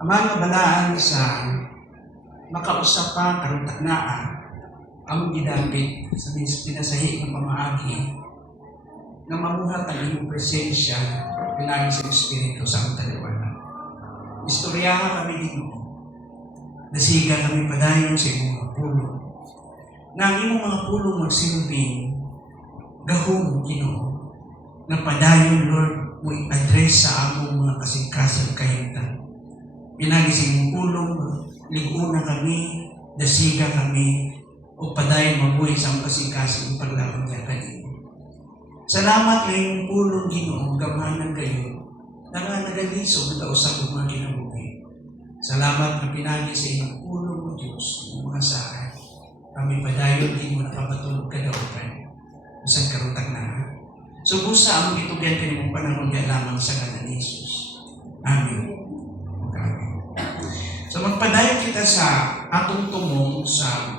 Amang nabalaan sa makausap pa karong taknaa ang gidapit sa pinasahi ng pamaagi na mamuhat ang iyong presensya pinagi sa Espiritu sa ang taliwanan. Istoryahan kami dito. Nasiga kami padayon sa iyong mga pulong. Na ang iyong mga pulong magsilbing gahong Ginoo na padayon, Lord, mo i-address sa among mga kasing-kasing kahimtang. Pinagi sa iyong pulong, liguna kami, nasiga kami, o padayon mabuhay sa among kasing-kasing paglaban niya kanino. Salamat ngayong pulong Ginoo, gamanan kayo, na nga nagalisog na usap ng mga kinabuhi. Salamat na pinagi sa iyong pulong mo Diyos, ng mga saan. Kami padayon din mo nakapatulog kadautan. Isang karutag na. So busa ang itugan kayo mong panahon niya lamang sa ngalan ni Jesus. Amen. So magpadayon kita sa atong tumong sa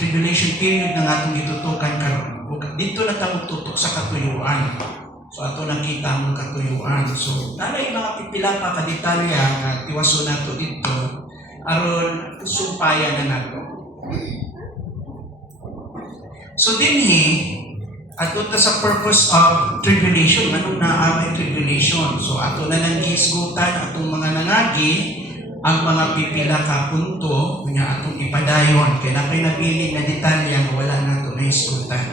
tribulation period ng atong itutukan karon. Dito na tayo tutok sa katuyuan. So ato nakita ang katuyuan. So nanay mga pipila pa kadetalya na tiwaso nato dito aron sumpayan na nato. So dinhi ato ta sa purpose of tribulation, anong naamay tribulation? So ato na nang gihisgutan atong mga nangagi ang mga pipila ka punto nga atong ipadayon kay napay napili na detalya nga wala nato na hisgutan.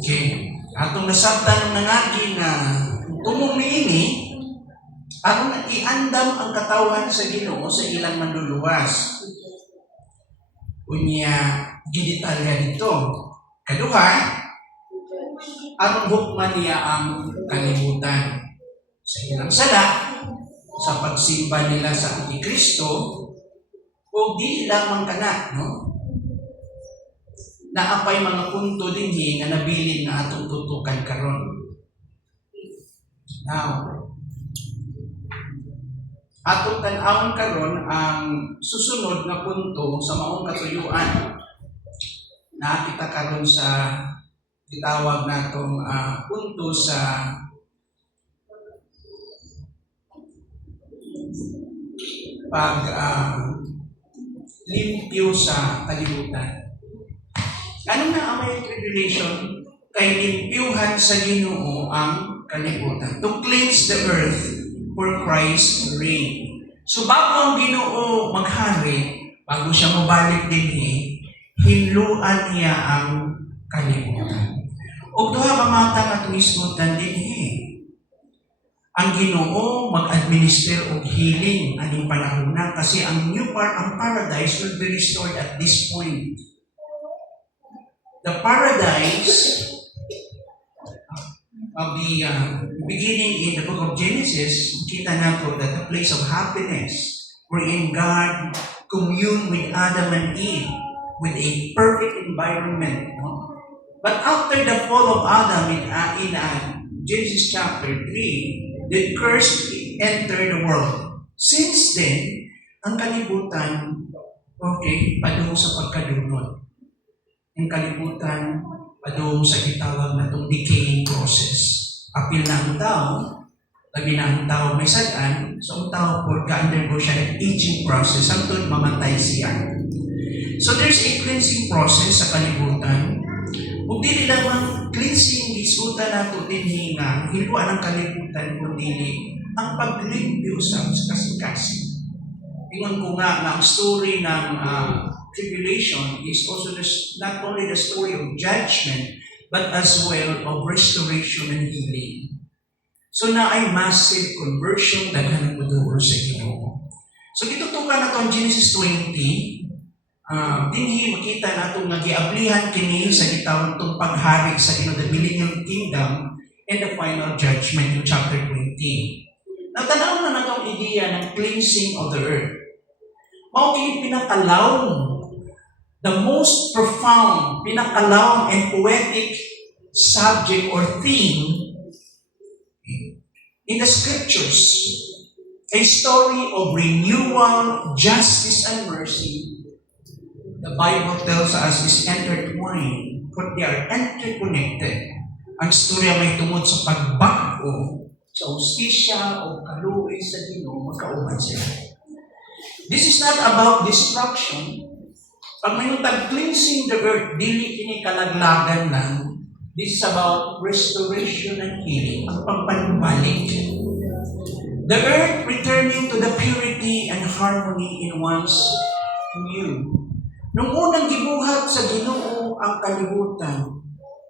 Okay. Atong nasabtan ng nangagi na tumong niini aron na iandam ang katawan sa Ginoo sa ilang manluluwas. Unya gidetalya dito. Kaduha, aron hukman niya ang kalibutan sa ilang sala sa pagsimba nila sa Antikristo o di lamang kana, no? Naapay mga punto dinhi nga nabilin na atong tutukan karon. Now, atong tan-awon karon ang susunod na punto sa maong katuyuan. Nakita karon sa gitawag natong punto sa limpyo sa kalibutan. Ano na ang may tribulation? Kay limpyuhan sa Ginoo ang kalibutan. To cleanse the earth for Christ's reign. So bago ang Ginoo maghari, bago siya mabalik dinhi, hinluan niya ang kalibutan. O duha ka matang at misgutan dinhi. Ang Ginoo mag-administer og healing aning panahon na kasi ang paradise will be restored at this point. The paradise of the beginning in the book of Genesis, kita nato that the place of happiness wherein God communed with Adam and Eve with a perfect environment. No? But after the fall of Adam in Genesis chapter 3, the curse entered the world. Since then, ang kalibutan, padung sa pagkadunod. Ang kalibutan, padung sa gitawag na itong decaying process. Apil na ang tao, labi na ang tao may sadan, so ang tao po ka-undergo siya ng aging process hangtod mamatay siya. So there's a cleansing process sa kalibutan. Kung dili lamang cleansing, isuta na ito din nga, hiluan ang kalibutan kung dili ang paglimpyo sa kasing-kasing. Ingon ko nga na ang story ng tribulation is also not only the story of judgment, but as well of restoration and healing. So na ay massive conversion daghan ko doon sa Ginoo. So gitutukan na ito ang Genesis 20, dinhi makita nato nga giablihan kini sa gitawag tong paghari sa Ginoo, the millennium kingdom and the final judgment in chapter 20. Natanaw na natong ideya ng cleansing of the earth. Mao kini pinakalawom, the most profound, pinakalawom and poetic subject or theme in the scriptures. A story of renewal, justice, and mercy. The Bible tells us is intertwined, but they are interconnected. Ang storya may tungod sa pagbago sa hustisya o kaluoy sa Ginoo, magkauban sila. This is not about destruction. Pag may cleansing the earth, dili kini kalaglagan lang. This is about restoration and healing, ang pagpanubalik. The earth returning to the purity and harmony it once knew. Nung unang gibuhat sa Ginoo ang kalibutan,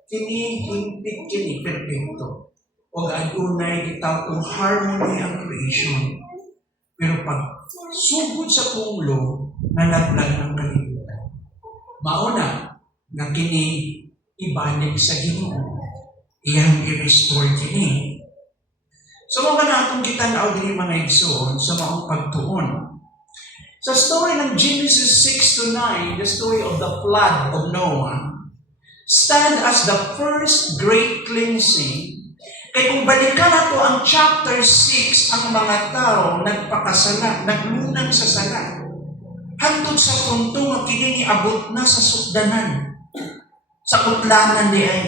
kini hintig kini perpekto. O adunay gitawtong harmony ang creation. Pero pag sugod sa pulo, nalaglag ang kalibutan. Mauna, nga kini ibalik sa Ginoo. Iyang i-restore kini. So mga na atong kitanaw din mga igsoon sa maong pagtuon. Sa story ng Genesis 6-9, the story of the flood of Noah, stand as the first great cleansing. Kaya kung balikan nato ang chapter 6, ang mga tao nagpakasala, naglunang sa sala. Hantod sa punto nga kini niabot na sa sukdanan. Sa utlanan di ay.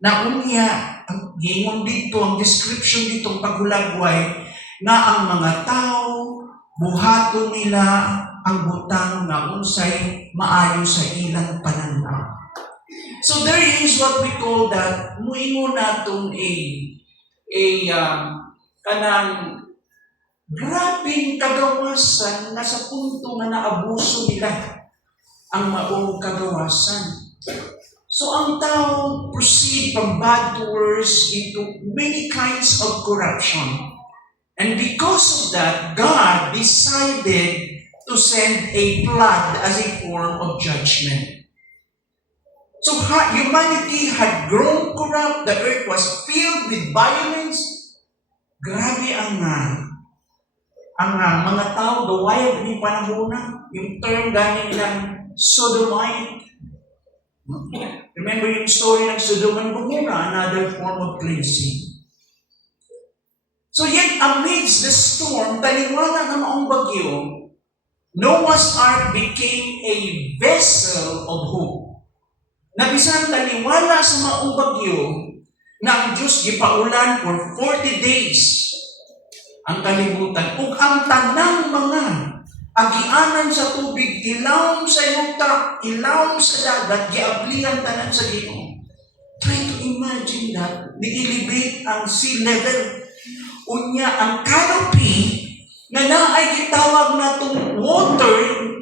Na unya, ang gingon dito, ang description dito, paghulagway, nga ang mga tao, buhaton nila ang butang na unsay maayo sa ilang pananaw. So there is what we call that, muingon naton kanang grabing kagawasan na sa punto nga naabuso nila ang maong kagawasan. So ang tao proceed from bad to worse into many kinds of corruption. And because of that, God decided to send a flood as a form of judgment. So humanity had grown corrupt, the earth was filled with violence. Grabe ang mga tao, gawaya ng panahon na, yung term galing ng sodomite. Remember yung story ng Sodom and Gomorrah, another form of cleansing. So yet amidst the storm, taliwana ng maong bagyo, Noah's Ark became a vessel of hope. Nabisan taliwala sa maong bagyo na ang Diyos gipaulan for 40 days ang kalibutan. Ug ang tanang mga agianan sa tubig, ilawom sa yuta, ilawom sa dagat, giablihan tanan sa Ginoo. Try to imagine that, ni-elevate ang sea level. Unya, ang canopy na naay gitawag na itong water,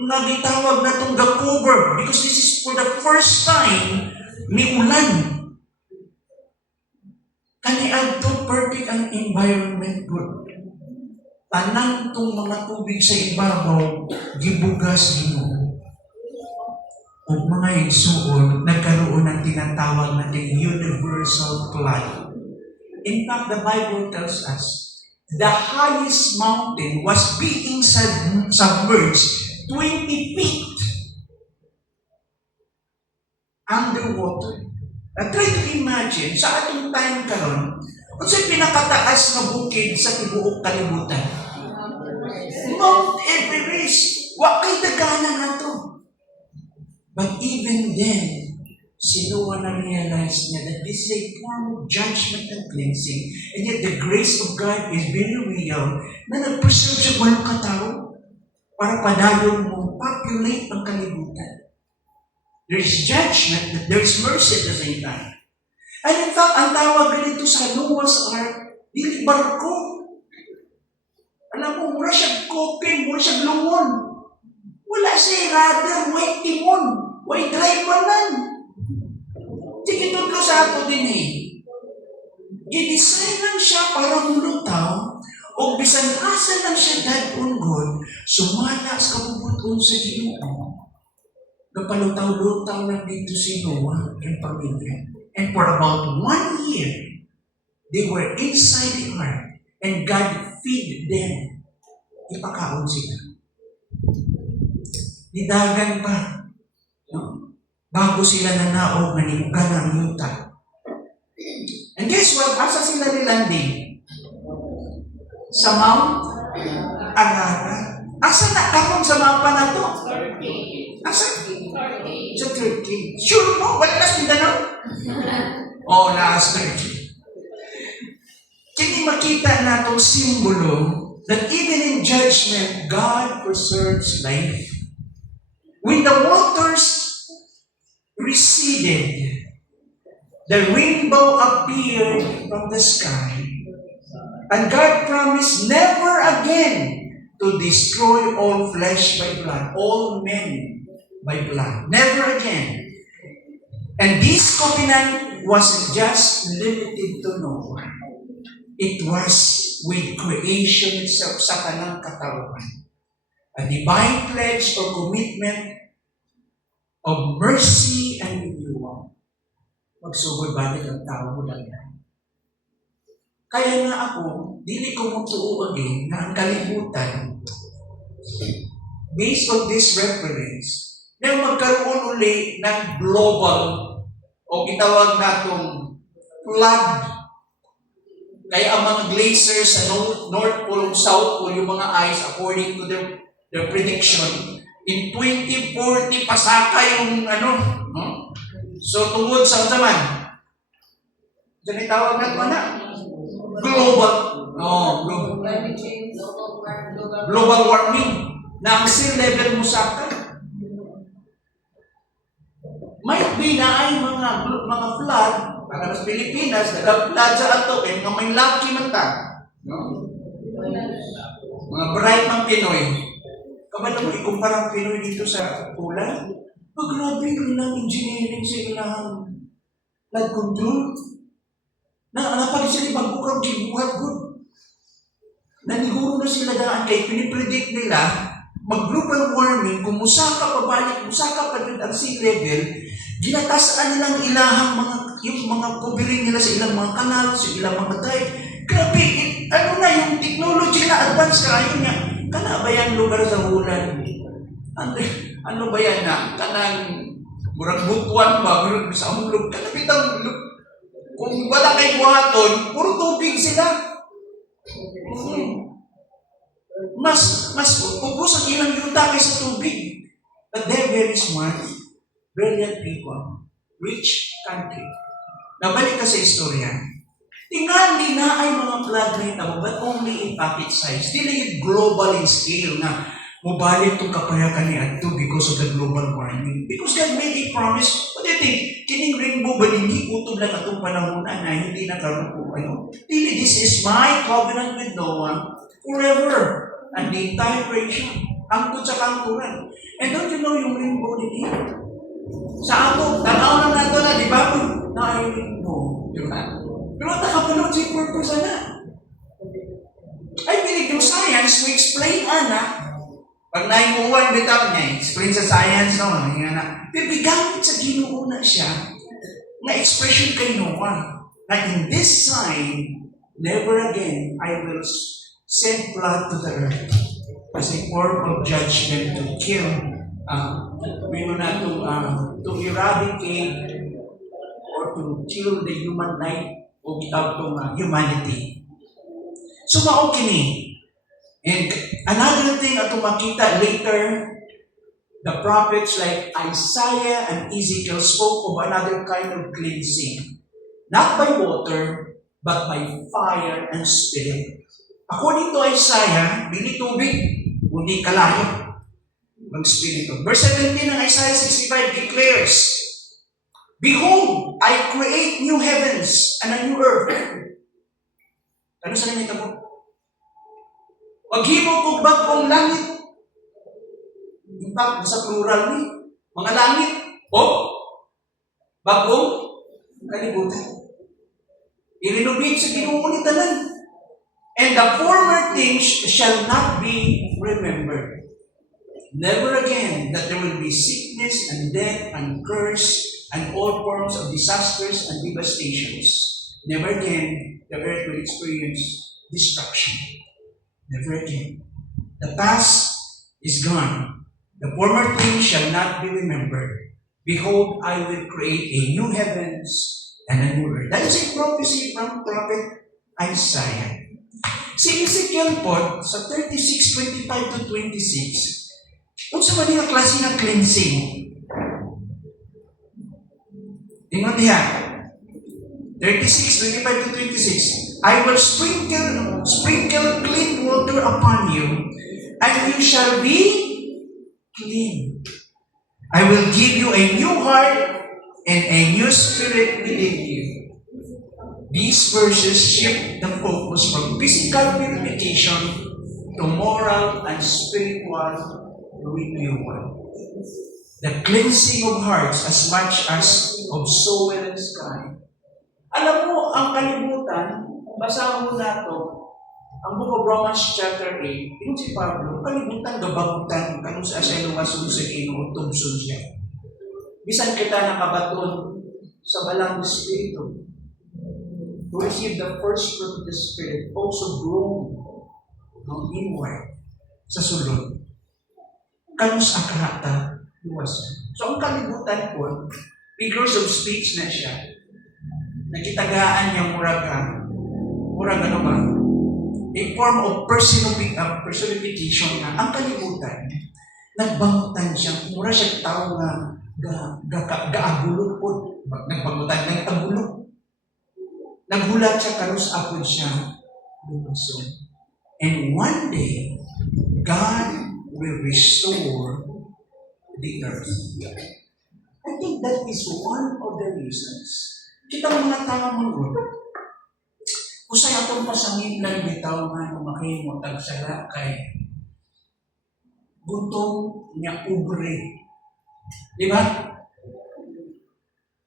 na gitawag na itong the cover, because this is for the first time ni ulan. Kaniad to perfect ang environment good. Tanang itong mga tubig sa ibabaw, gibugas Ginoo. O mga igsuon, nagkaroon ng tinatawag natin universal flood. In fact, the Bible tells us, the highest mountain was being submerged 20 feet underwater. Now, try to imagine, sa atong time karon, kung sa'y pinakataas na bukid sa tibuok kalibutan. Mount Everest, wakay dagana na to. But even then, si Noah na-realize niya that this is a form of judgment and cleansing, and yet the grace of God is very real na nag-preserve siya walang katao para padayon mo populate ang kalibutan. There is judgment, but there is mercy at the same time. And in fact, ang tawag ganito sa Noah's Ark, dili barko. Alam mo, mura siya kopin, mura siya lumon. Wala siya rudder, white timon, white driveman. Sige, tutlo sa ato din eh. Gidesign lang siya para mulutaw, o bisan asa lang siya dadon God, sumala sa kabubuton sa Ginoo. Kapalutaw-lutaw lang dito si Noah and pamilya. And for about 1 year, they were inside the ark, and God feed them. Ipakaon sila. Nidagan pa. No? Bago sila nanaog, manimugan ang yuta. And guess what? Asa sila nilanding? Sa Mount Ararat. Asa na karon sa mapa na to? Asa? Sa Turkey. Sure mo? Wala na Mindanao? Oh, last Turkey. kini makita natong simbolo that even in judgment, God preserves life. When the waters receded, the rainbow appeared from the sky, and God promised never again to destroy all flesh by blood, all men by blood. Never again. And this covenant wasn't just limited to Noah. It was with creation itself sa kanang katawan. A divine pledge or commitment of mercy and renewal. Magsugod balik ang tao mo lang yan. Kaya nga ako, dili ko magtuo again na ang kalibutan, based on this reference, na magkaroon uli ng global o itawag natong flood. Kaya ang mga glaciers sa North Pole, South Pole, yung mga ice, according to their prediction, in 2040, pasaka yung no? So, tungod sa zaman, dyan itawag na global, global warming, na ang sea level mo saka. Might be na ay mga flood, para sa Pilipinas, nag-flood sa ato, kaya mga may lucky man ta. No? Mga bright mang Pinoy. Kamala mo, ikumpara ang Pinoy dito sa ulan? Grabe ilang engineering sa ilang flood control. Napag sila magbukang gibuhat good. Naniguro na sila daan kay pinipredict nila mag-global warming, kung musaka pa rin ang sea level, ginatasaan nilang ilahang yung mga kubiling nila sa ilang mga kanal, sa ilang mga dike. Grabe, yung technology na advance kayo niya. Kana ba yan lugar sa ulan? Ano ba yan na? Kanang murag butuan ba? Murag sa umulog. Kanapitang kung wala kay buhaton, puro tubig sila. Mas ubos ang ilang yuta kaysa tubig. But they're very smart, brilliant people, rich country. Nabalik ka sa istorya. Tingali na ay mga flood na ito, but only in pocket size. Dili global in scale na mubalik itong kapayakan ni Adto because of the global warming. Because God made a promise. What do you think? Kining rainbow ba hindi utod lang itong panahon na hindi nakarupo kayo? Dili, this is my covenant with Noah forever. And the entire creation. Angkot sa kanturan. And don't you know yung rainbow ni King? Sa ako, tanaw na nato na, di ba? Na yung rainbow. Di ba? Pero nakapanood sa purpose na. I believe yung science will explain, pag naimuwan, bitaw niya, explain sa science, no? Yung bibigamit sa Ginoo na siya, na expression kay Noah, na in this sign, never again I will send blood to the earth as a form of judgment to kill, to eradicate or to kill the human life o without humanity. So mao kini. And another thing ato makita later, the prophets like Isaiah and Ezekiel spoke of another kind of cleansing. Not by water, but by fire and spirit. According to Isaiah, dili tubig, kundi kalayo ng Espiritu. Verse 17 ng Isaiah 65 declares, Behold, I create new heavens and a new earth. Ano sa nangita mo? Maghimo kong bagong langit. In fact, sa plural ni, mga langit o bagong kalibutan. I-renovate sa Ginoo ni tanan. And the former things shall not be remembered. Never again that there will be sickness and death and curse and all forms of disasters and devastations. Never again the earth will experience destruction. Never again. The past is gone. The former things shall not be remembered. Behold, I will create a new heavens and a new earth. That is a prophecy from prophet Isaiah. Si Ezekiel po, sa 36:25 to 26, kung sa mga klase ng cleansing, tingnan niya, 36:25 to 26, I will sprinkle clean water upon you, and you shall be clean. I will give you a new heart and a new spirit within you. These verses shift the focus from physical purification to moral and spiritual renewal. The cleansing of hearts as much as of soul and sky. Alam mo, ang kalibutan, basahan mo na ito, ang Book of Romans chapter 8, yung si Pablo, kalibutan, gabagutan, kanong sa asya lumasun sa Ginoo, tubson siya. Bisan kita nakabaton sa balang Espiritu, to receive the first fruit of the Spirit, also grown inward sa sulod. Kanong sa akarata, luwas. So ang kalibutan po, figures of speech na siya. Nakitagaan niyang murag ano ba? A form of personification na ang kalibutan, nagbangutan siya, mura siya tao na gaagulot po, nagbangutan ng tagulot. Naghulat siya karos apod siya lumason. And one day, God will restore the earth. I think that is one of the reasons. Kita mga tao mo nun, usay atong pasangin lang bitaw nga makahimo tagsala kay gutom niya ubre. Di ba?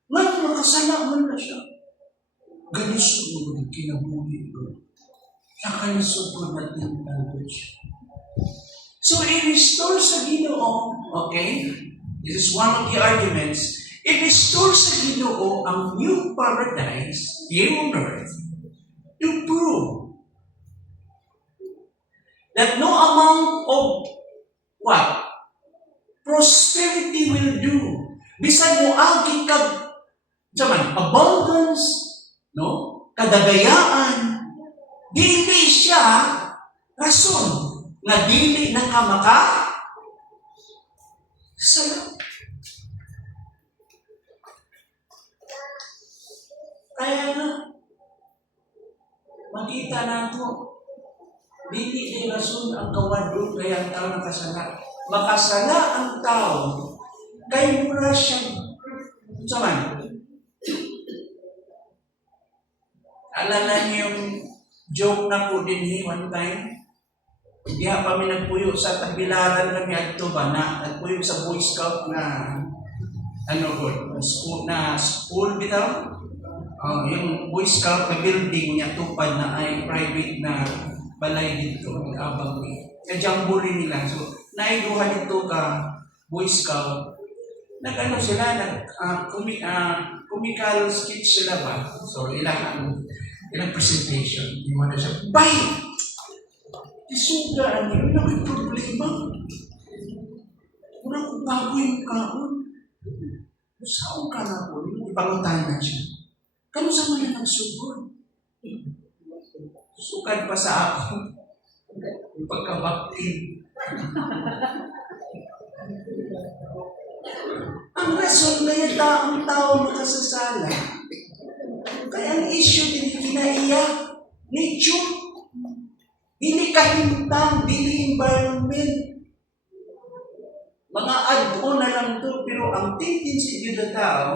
Ngayon makasala mo na siya. Galisod mo din kinabuhi ko. Nakalisod ko natin talbos. So, i-restore sa Ginoo, okay? This is one of the arguments. I-restore sa Ginoo ang new paradise here on earth to prove that no amount of what? Prosperity will do. Bisan mo agi kag abundance, no? Kadagayaan, dili siya rason na dili na kamaka sala. Kaya nga, makita nato, dili ni rason ang kawadro kaya ang tao nakasala. Makasala ang tao, kay mura siya, saman, alala niyo yung joke na po din one time? Diya kami nagpuyo sa Tagbilaran kami adto ba na nagpuyo sa Boy Scout na school bitaw. Yung Boy Scout na building niya tupad na ay private na balay dito abang ni. Sa jamboree nila. So naiduhan dito ka Boy Scout. Sila comical sketch sila ba? So ilang presentation. Yung mga siya, bay! Isudaan niyo, may problema. Muna kung bago yung kaon. Saan ka na po? Ipangutan na siya. Kano sa mga nagsugod? Sukad pa sa ako. Yung pagkabaktin. Ang rason na yung taong tao makasasala. Kaya ang issue din kinaiyak. Nature. Dili kahintang, dili environment. Mga add-on na lang to, pero ang tendency dito na tao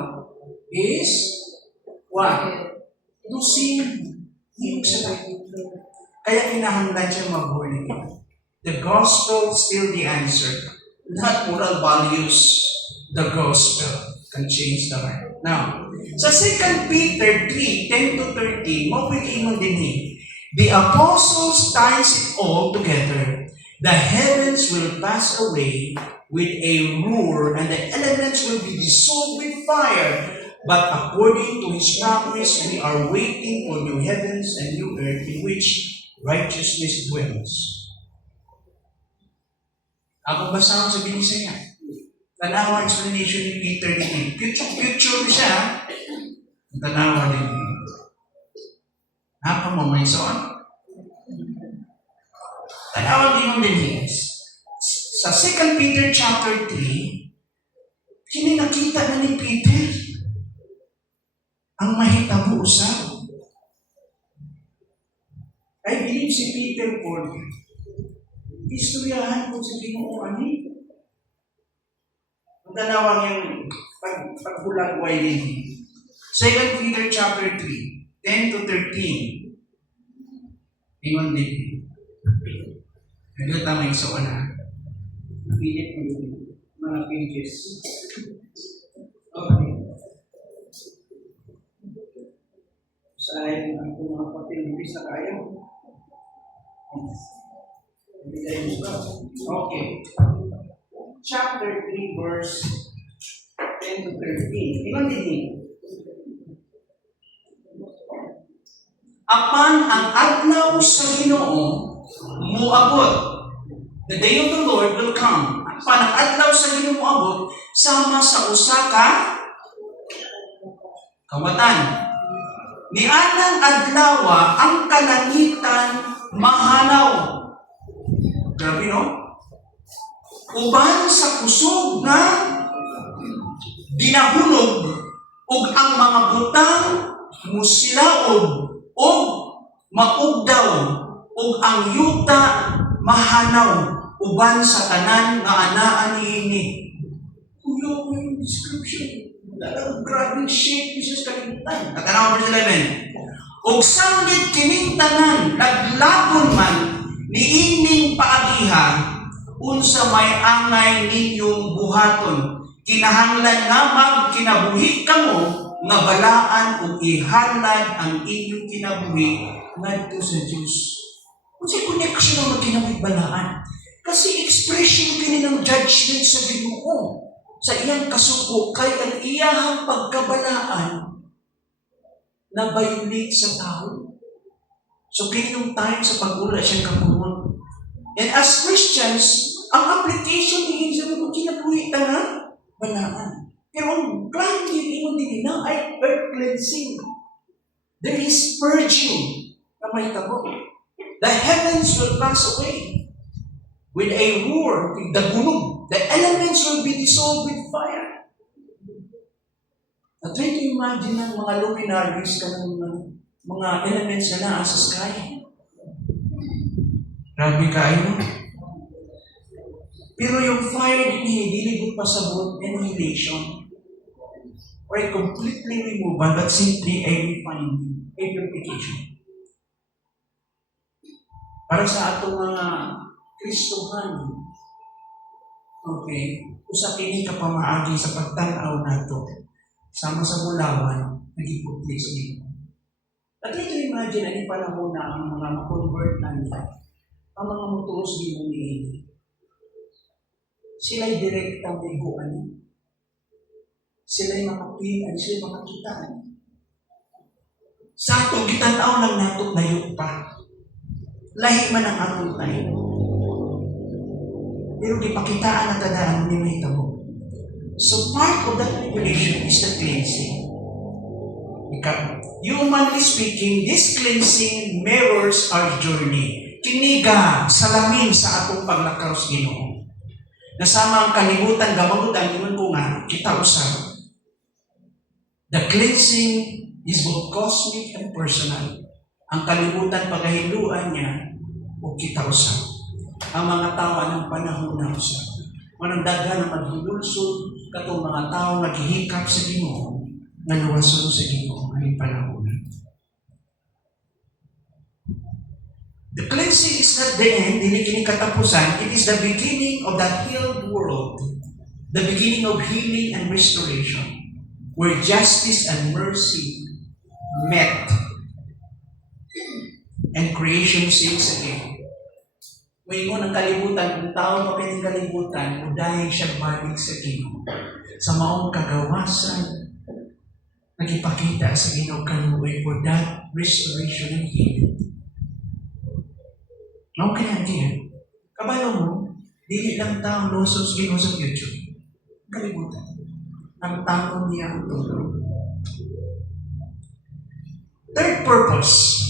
is what? To sin. Hindi sa kaya kinahanglan siya mag-born again. The gospel still the answer. Not moral values. The gospel can change the heart. Now, sa 2 Peter 3:10-13, mo pwede din the apostles ties it all together. The heavens will pass away with a roar, and the elements will be dissolved with fire. But according to His promise, we are waiting for new heavens and new earth in which righteousness dwells. Ako basa sa binisa niya. Tanawa explanation ni Peter din. Future siya. Tanawa din. Apa mo may son? Tanawa din mo din. Sa 2 Peter chapter 3, nakita na ni Peter ang mahitabo usab. Bilib si Peter Paul. Istoryahan ko sa Ginoo ani. Ang tanawang yung pagbulag-way din. 2 Peter chapter 3, 10 to 13. Ingon din. Nagluta may iso na. Napilit mo yung mga pages. Okay. Saan ang mga patilipis na kayo? Okay. Chapter 3, verse 10 to 13. Ilan din? Apan ang adlaw sa Ginoo moabot. The day of the Lord will come. Apan ang adlaw sa Ginoo moabot sama sa usa ka kawatan. Nianang adlawa ang kalangitan mahanaw. Grabe, no? Uban sa kusog na ginahulog ug ang mga butang musilaog o maugdaw o ang yuta mahanaw uban sa tanan nga anaan niini. Kuya, yung description. Dalang grabing shape Jesus kalimtan. Katanaw verse 11. Og sanggit kining tanan naglagon man niining paagiha unsa may angay ninyong buhaton. Kinahanglan nga magkinabuhi kamo nga balaan ug ihalad ang inyong kinabuhi ngadto sa Dios. Unsay connection ang magkinabuhi balaan? Kasi expression kini ng judgment sa Ginoo sa iyang kasugo kay ang iyang pagkabalaan na violate sa tao. So kini yung time sa pag-ula siyang kapunon. And as Christians, ang application ni sa mga kinabuhi na balaan. Pero ang plan din na ay earth cleansing. There is purging na may tabo. The heavens will pass away with a roar, with the gunog. The elements will be dissolved with fire. Try to imagine ang mga luminaries ka ng mga elements na naa sa sky. Grabe kayo. Pero yung fire din dilibot pa sa annihilation. Or a completely removal, but simply a refining, a purification. Para sa atong mga Kristohan, okay, usa kini ka pamaagi sa pagtanaw nato sama sa bulawan, nagiputli sa Ginoo. At ito imagine, ani panahon na ang mga ma-convert na nila, ang mga mutuos Ginoo ni Eli. Sila'y direktang biguan. Sila'y makapian, sila'y makakitaan. Sa atong gitanaw lang nato layo pa. Lahi man ang atong tayo. Pero gipakitaan na tadaan ni may tabo. So part of that revelation is the cleansing. Humanly speaking, this cleansing mirrors our journey. Kiniga, salamin sa atong paglakaw sa Ginoo. Nasama ang kalibutan, gamagutan, yun ko nga, kita usap. The cleansing is both cosmic and personal. Ang kalibutan, pagkahinduan niya, o kita usap. Ang mga tao ng panahon na usap. Manang daga na maghilulsod, katong mga tao naghihikap sa Ginoo, na luwason sa Ginoo, ang panahon. The cleansing is not the end, hindi kini katapusan. It is the beginning of the healed world. The beginning of healing and restoration. Where justice and mercy met. And creation sings again. Ngayon ang kalibutan, kung tao pa pining kalibutan, dahil siya balik sa Ginoo. Sa maong kagawasan, nagipakita sa Ginoo kaluoy for that restoration and healing. Now, kaya diyan, kabalo mo, dili lang taong losos Ginoo sa future. Kalibutan. Ang taong niya ang tulong. Third purpose,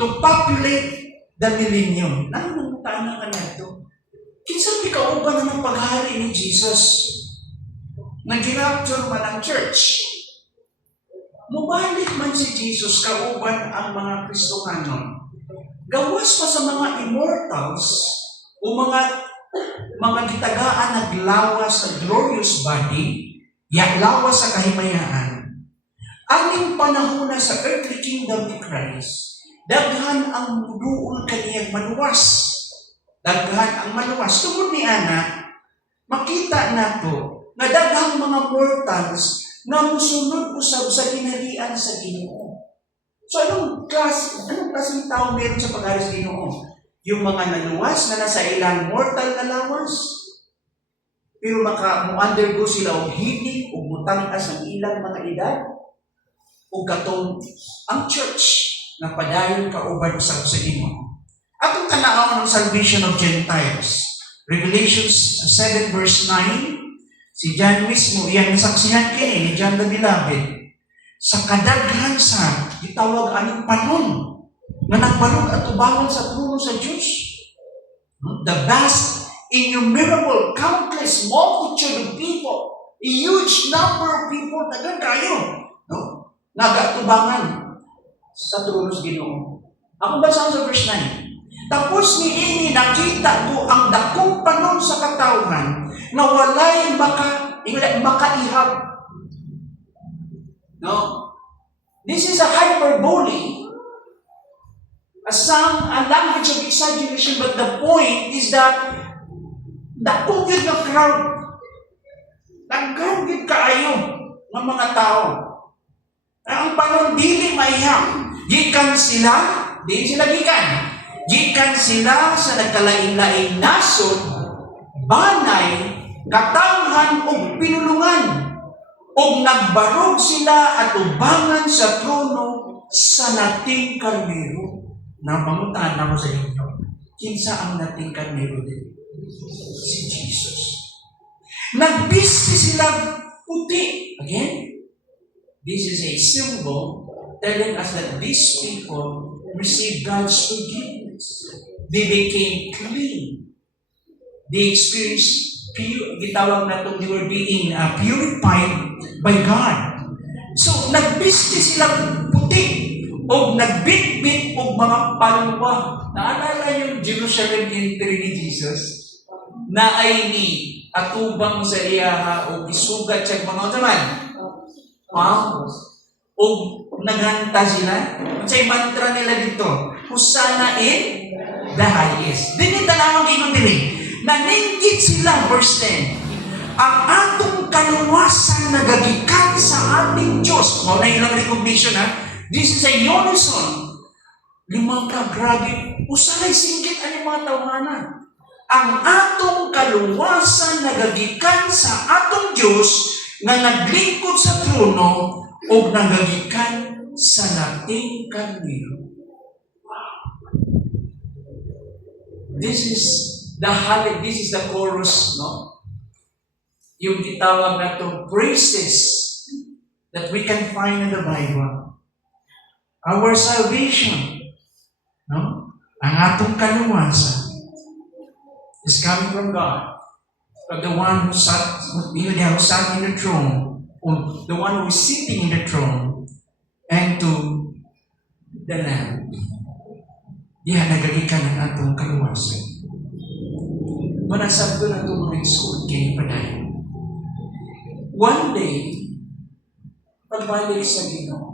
to populate the millennium. Nangungutaan na ka na ito. Kinsa pikauban na ng paghari ni Jesus. Nag-rapture man ang church. Mubalik man si Jesus kauban ang mga Kristohanon. gawas pa sa mga immortals o mga gitagaan naglawas sa glorious body, lawas sa kahimayaan. Aning panahon na sa earthly kingdom ni Christ, daghan ang duol kaniyang maluwas. Daghan ang maluwas. Tungod ni Ana, makita nato na daghang mga mortals na musunod usab sa kinalian sa Ginoo. So anong klaseng tao meron sa pag-ari sa Ginoo? Yung mga naluwas na nasa ilang mortal na lawas, pero mo-undergo sila og healing o mutangas ang ilang mga edad, o katong ang church na padayon kauban usab sa Ginoo. Atong tanaw ng salvation of Gentiles. Revelations 7 verse 9, si John mismo, iyang nasaksihan kini ni John the Beloved. Sa kadaghan sa gitawag anong panon na nagbalog at ubangon sa trono sa Diyos. The vast, innumerable, countless multitude of people, a huge number of people, tagang kayo, no? Nagatubangan sa trono sa Ginoo. Ako basa sa verse 9. Tapos niini nakita ko ang dakong panon sa katawhan na walay makaihap. No? This is a hyperbole, a language of exaggeration, but the point is that dakong yun ng crowd. Nagkaroon yun kaayo ng mga tao. Ang panon dili maihap. Gikan sila, di sila gikan. Gikan sila sa nagkalain-laing nasod, banay, katawhan o pinulungan. O nagbarog sila at ubangan sa trono sa nating karnero. Napangutan ako sa inyo. Kinsa ang nating karnero din? Si Jesus. Nagbisi sila puti. Again, this is a symbol telling us that these people received God's forgiveness. They became clean. They experienced gitawag na itong they were being purified by God. So, nagbiste silang puti o nagbitbit o mga palwa. Naalala yung Jerusalem entry ni Jesus na ay ni atubang sa iyaha o isugat siya mga naman. O naghanta sila. Sa mantra nila dito, Hosanna in the highest. Dinita lamang ginong dili. Naninggit sila, verse 10. Ang atong kaluwasan nagagikan sa ating Diyos. Mao na ilang recognition ha. This is a unison. Limang ka, grabe. Usanay singgit ang mga tawanan. Ang atong kaluwasan nagagikan sa atong Diyos na naglingkod sa trono o nagagikan sa nating karnero. This is the chorus, no? Yung gitawag na itong praises that we can find in the Bible. Our salvation, no? Ang atong kaluwasan is coming from God. But the one who sat in the throne, or the one who is sitting in the throne, and to the Lamb. Yan, nagagikan ang atong kaluwasan. Manasab ko na itong mga isuot kayo panay. One day, pagbalik sa Ginoo,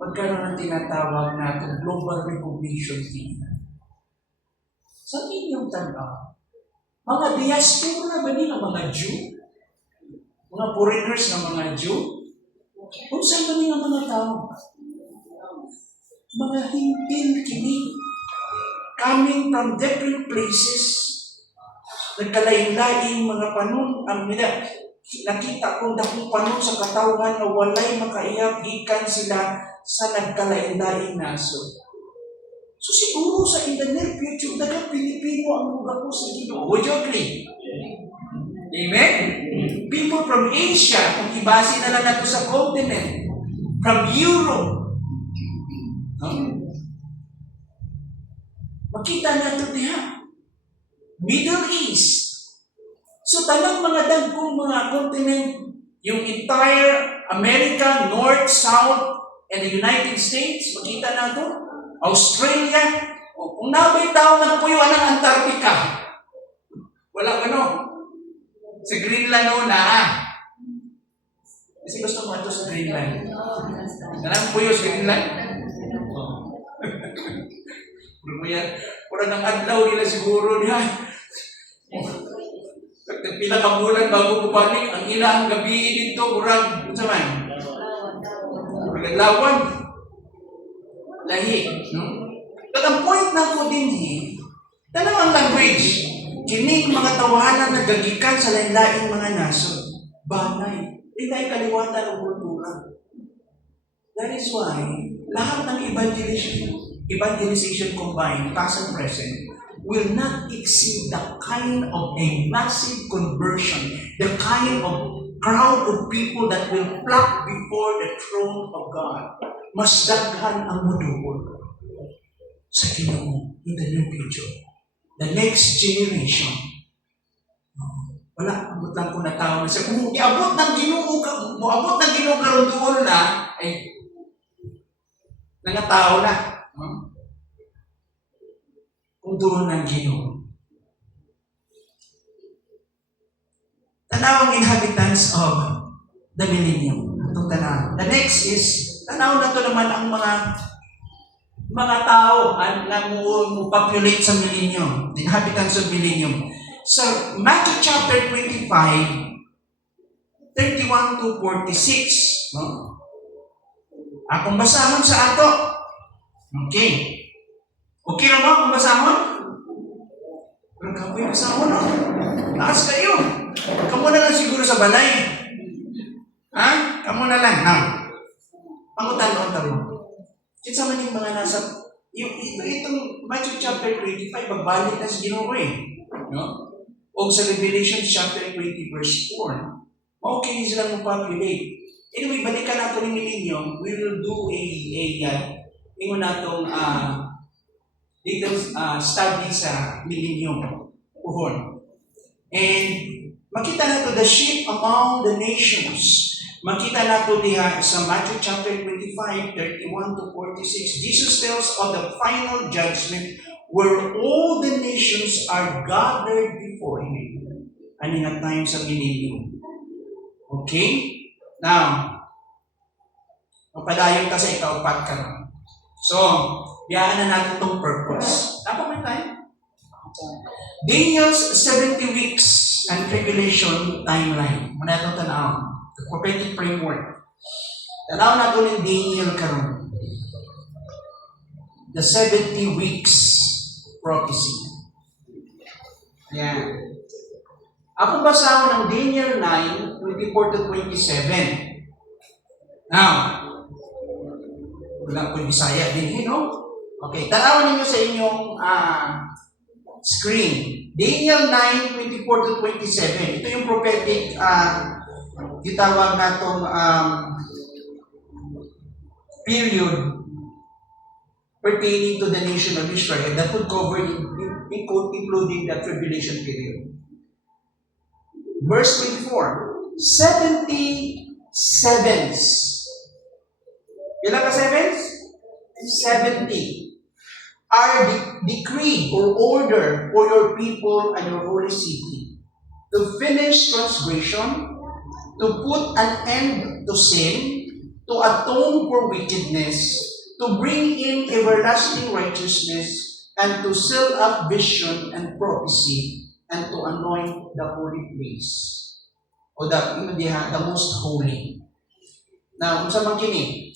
magkaroon ng tinatawag na itong global recognition team. Sa inyong tanda, mga diaspora ba nila mga Jew? Mga foreigners na mga Jew? Kung saan ba nila mga tao? Mga hintil kini. Coming from different places, nagkalain-laing mga panon, ang nakita kong dakong panon sa katawhan na walay makaiyap, gikan sila sa nagkalain-laing nasod. So siguro sa in the near future, dagang Pilipino ang mga ko sa Ginoo. Would you agree? Amen? People from Asia, kung ibasi na lang nato sa continent, from Europe, makita natin diha. Middle East. So tanang mga dagkong mga continent, yung entire America, North, South, and the United States, makita nato. Australia, o kung nabay tao ng puyuan ng Antarctica, wala gano. Sa Greenland o na. Kasi gusto mo ito sa Greenland. Ganang puyo sa Greenland? Puro yan. Puro ng adlaw nila siguro niya. Pila ka bulan bago bumalik, ang ina ang gabi dito, murag, sa man? Lawan. Lahi. No? At ang point na ko din dalawang language. Kining mga tawanan na gagikan sa lain-laing mga nasod. Banay. Hindi kaliwatan o kultura. That is why, lahat ng evangelization combined, past and present, will not exceed the kind of a massive conversion, the kind of crowd of people that will flock before the throne of God. Mas daghan ang muduol sa Ginoo in the new future. The next generation. Wala, abot lang ko na tao na siya. Kung iabot ng Ginoo karon duol na, ay nangatao na. Kung duol ng Ginoo. Tanaw ang inhabitants of the millennium. Itong tanaw. The next is, tanaw na to naman ang mga tao na populate sa millennium. The inhabitants of millennium. So, Matthew chapter 25, 31 to 46. No? Akong basahon sa ato. Okay. Okay na ba akong basahon? Pero kapoy basahon, no? Taas kayo. Kamu na lang siguro sa balay. Ha? Kamu na lang. Ha? Pangutan-utan mo. Kinsa man yung mga nasa... Itong Matthew chapter 25, babalik na sa Ginoo no? O sa Revelation chapter 20 verse 4. Okay silang mapopulate. Anyway, balikan nato ni millennium. We will do ingon natong details study sa millennium. And makita nato the sheep among the nations. Makita nato diha sa Matthew chapter 25, 31 to 46. Jesus tells of the final judgment where all the nations are gathered before Him. Ano nga time sa millennium. Okay? Now, mapadayon ka sa ikaupat ka na. So, biyaan na natin itong purpose. Tama ba tayo? Daniel's 70 weeks and tribulation timeline. Muna itong tanaw. The prophetic framework. Tanaw na ito ng Daniel karon. The 70 weeks prophecy. Ayan. Ako basa ng Daniel 9, 24 to 27. Now, wala ko Bisaya din, no? Okay, tanawan ninyo sa inyong screen. Daniel 9, 24 to 27. Ito yung prophetic, gitawag natong period pertaining to the nation of Israel that would cover including the tribulation period. Verse 24, 70 sevens. Ilan ka sevens? 70 are decreed or order for your people and your holy city to finish transgression, to put an end to sin, to atone for wickedness, to bring in everlasting righteousness, and to seal up vision and prophecy, and to anoint the holy place. O the most holy. Now, kung sa magkini,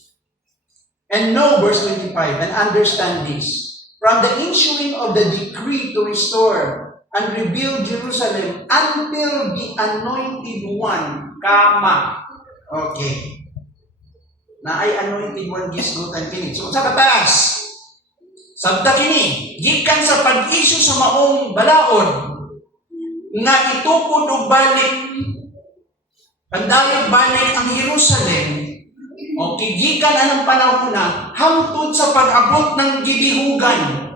and know, verse 25, and understand this, from the issuing of the decree to restore and rebuild Jerusalem until the anointed one, kama. Okay. Na ay anointed one gisgutan kini. So sa katas, sabta kini, gikan sa pag-issue sa maong balaod nga itukod og balik, pandayag balik ang Jerusalem. Okay, gikan anang panahon na hangtod sa pag-abot ng gidihugan.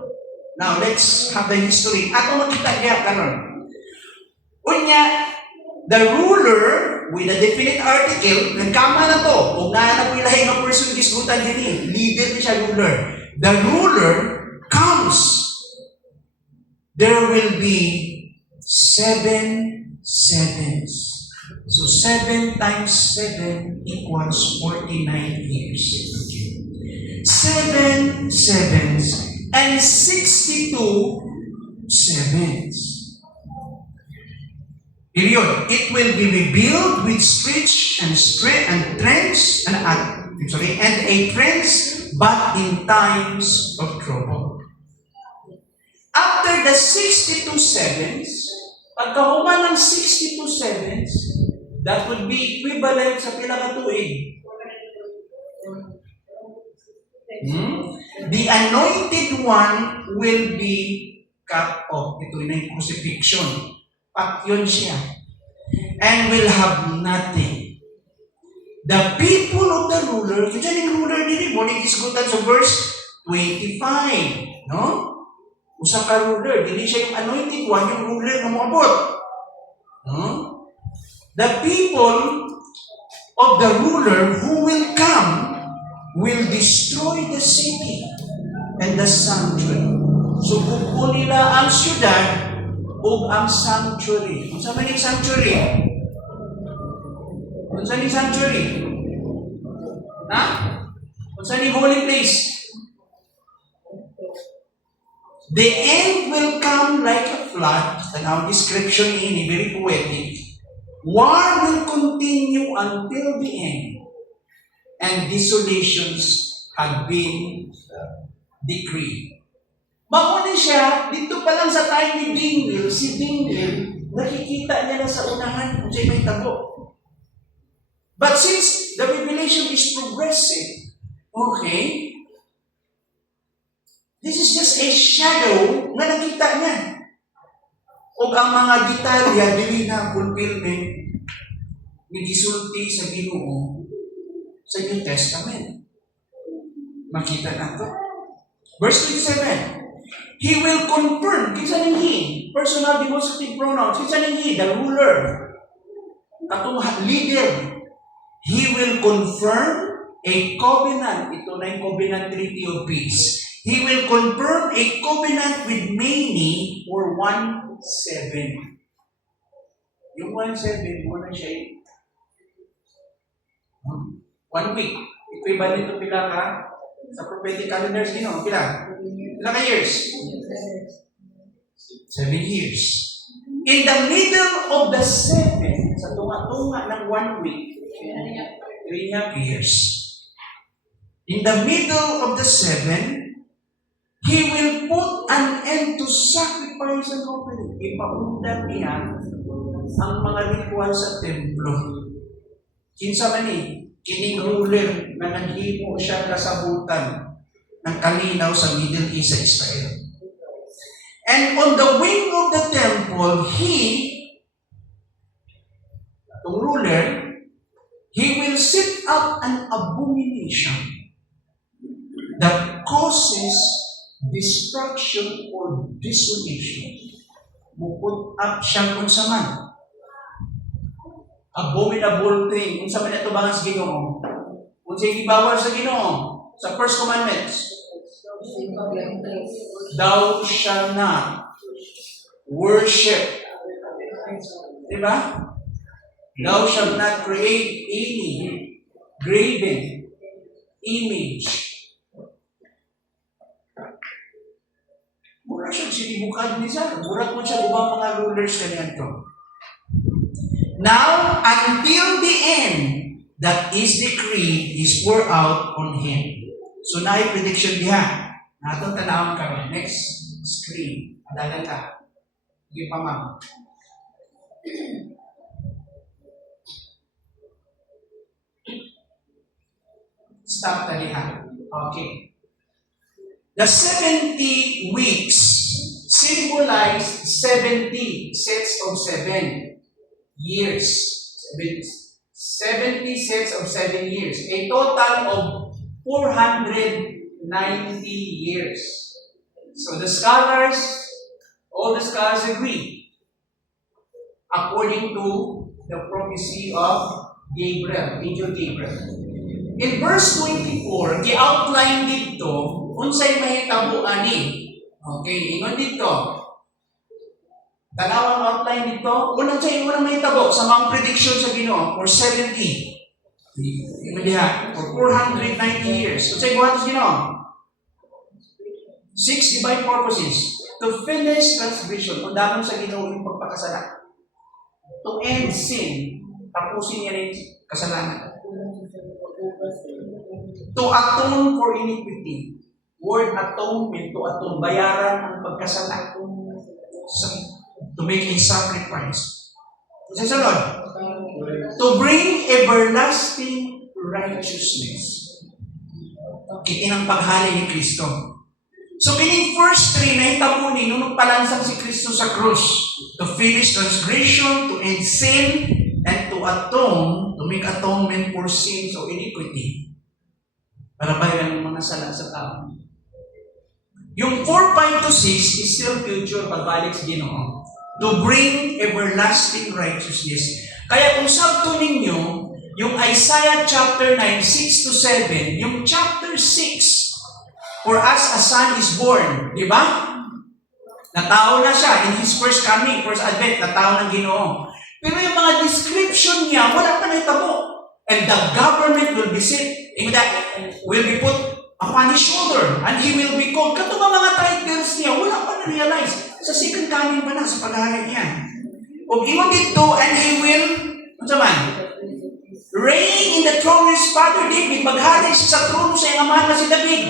Now let's have the history. Ato makita diha karon. Unya, the ruler with a definite article, nagkama na to. Kung na napilahin ng person gisgutan din, leader ni siya ruler. the ruler comes, there will be 7 sevens. So 7 times 7 equals 49 years. 7 sevens and 62 sevens. Period. It will be rebuilt with streets and trends and a trends, but in times of trouble. After the 62 sevens, pagkahuman ng 62 sevens, that would be equivalent sa pila ka tuig. The anointed one will be cut off. Ito na yung crucifixion. Pat yun siya. And will have nothing. The people of the ruler, kita yung ruler din, morning is good sa verse 25. No? Usa ka ruler, dili siya yung anointed one, yung ruler na moabot. No? The people of the ruler who will come will destroy the city and the sanctuary. So buko nila ang syudad o ang sanctuary. Kung saan man yung sanctuary? Kung saan yung sanctuary? Ha? Kung saan yung holy place? The end will come like a flood. And our description in very poetic. War will continue until the end. And desolations have been decreed. Mauna siya, dito pa lang sa time ni Daniel, si Daniel, nakikita niya na sa unahan kung siya may tabo. But since the revelation is progressive, okay, this is just a shadow na nakita niya. O ang mga detalya, dili na fulfillment, gisulti sa Ginoo sa New Testament. Makita na ito. Verse 27. He will confirm. Kinsa ning he? Personal demonstrative pronouns. Kinsa ning he? The ruler. Katong leader. He will confirm a covenant. Ito na yung covenant treaty of peace. He will confirm a covenant with many for 1/7. Yung 1/7, muna siya 1 week. Equivalent to pila ka sa prophetic calendars, pila? Pila ka years? 7 years. In the middle of the 7, sa tunga-tunga ng 1 week, 3.5 years. In the middle of the 7, He will put an end to sacrifice and offering. Ipaundan niya ang mga ritual sa templo. Kinsa man kining ruler na naghimo siya kasabutan ng kalinaw sa Middle East sa Israel. And on the wing of the temple, the ruler, he will set up an abomination that causes destruction or desolation. Muput up siya kung sa man. Abominable thing. Kung sa man ito ba sa Ginoo? Kung sa ibawal sa Ginoo, sa first commandments, thou shall not worship. Diba? Thou shall not create any graven image. Mura siya sinibukad ni Sar. Mura po siya ubang mga rulers kanyanto. Now, until the end, that is decreed, is poured out on him. So, prediction diha. Natong tanawang kami. Next screen. Adalan ka. Sige pa, ma'am. Stop na diha. Okay. The 70 weeks symbolize 70 sets of 7 years. 70 sets of 7 years. A total of 490 years. So the scholars, all the scholars agree, according to the prophecy of Gabriel, Angel Gabriel. In verse 24, i-outline dito unsay mahitabo ani. Okay, ingon dito. Tanawang outline dito. Unang mahitabo sa mga prediction sa Ginoo for 70. Ingon diha, for 490 years. Unsay buhat sa Ginoo? 6 divine purposes. To finish transgression, kung dapat sa Ginoo yung pagpakasala. To end sin, tapusin niya rin kasalanan. To atone for iniquity. Word atonement, to atone, bayaran ang pagkasala. To make a sacrifice. Sa sunod, to bring everlasting righteousness. Kitinang paghali ni Kristo. So kining first 3 na hitabo ni nung palansang si Kristo sa krus. To finish transgression, to end sin, and to atone, to make atonement for sins or iniquity. Para bayaran ng mga sala sa tao. Yung 4, 5 to 6 is still future pagbalik sa Ginoo. To bring everlasting righteousness. Kaya kung sabto ninyo, yung Isaiah chapter 9, 6 to 7, yung chapter 6, for us a son is born. Di ba? Natao na siya in His first coming, first advent, natao ng Ginoo. Pero yung mga description niya, wala pa naitabo. And the government will be set, will be put upon His shoulder, and He will be called. Kato mga titles niya, wala pa na-realize. Sa second coming pa na, sa paghahari niya. O iwan dito, and He will, ano man, reign in the throne of His father David, maghari siya sa trono sa iyang amahan na si David.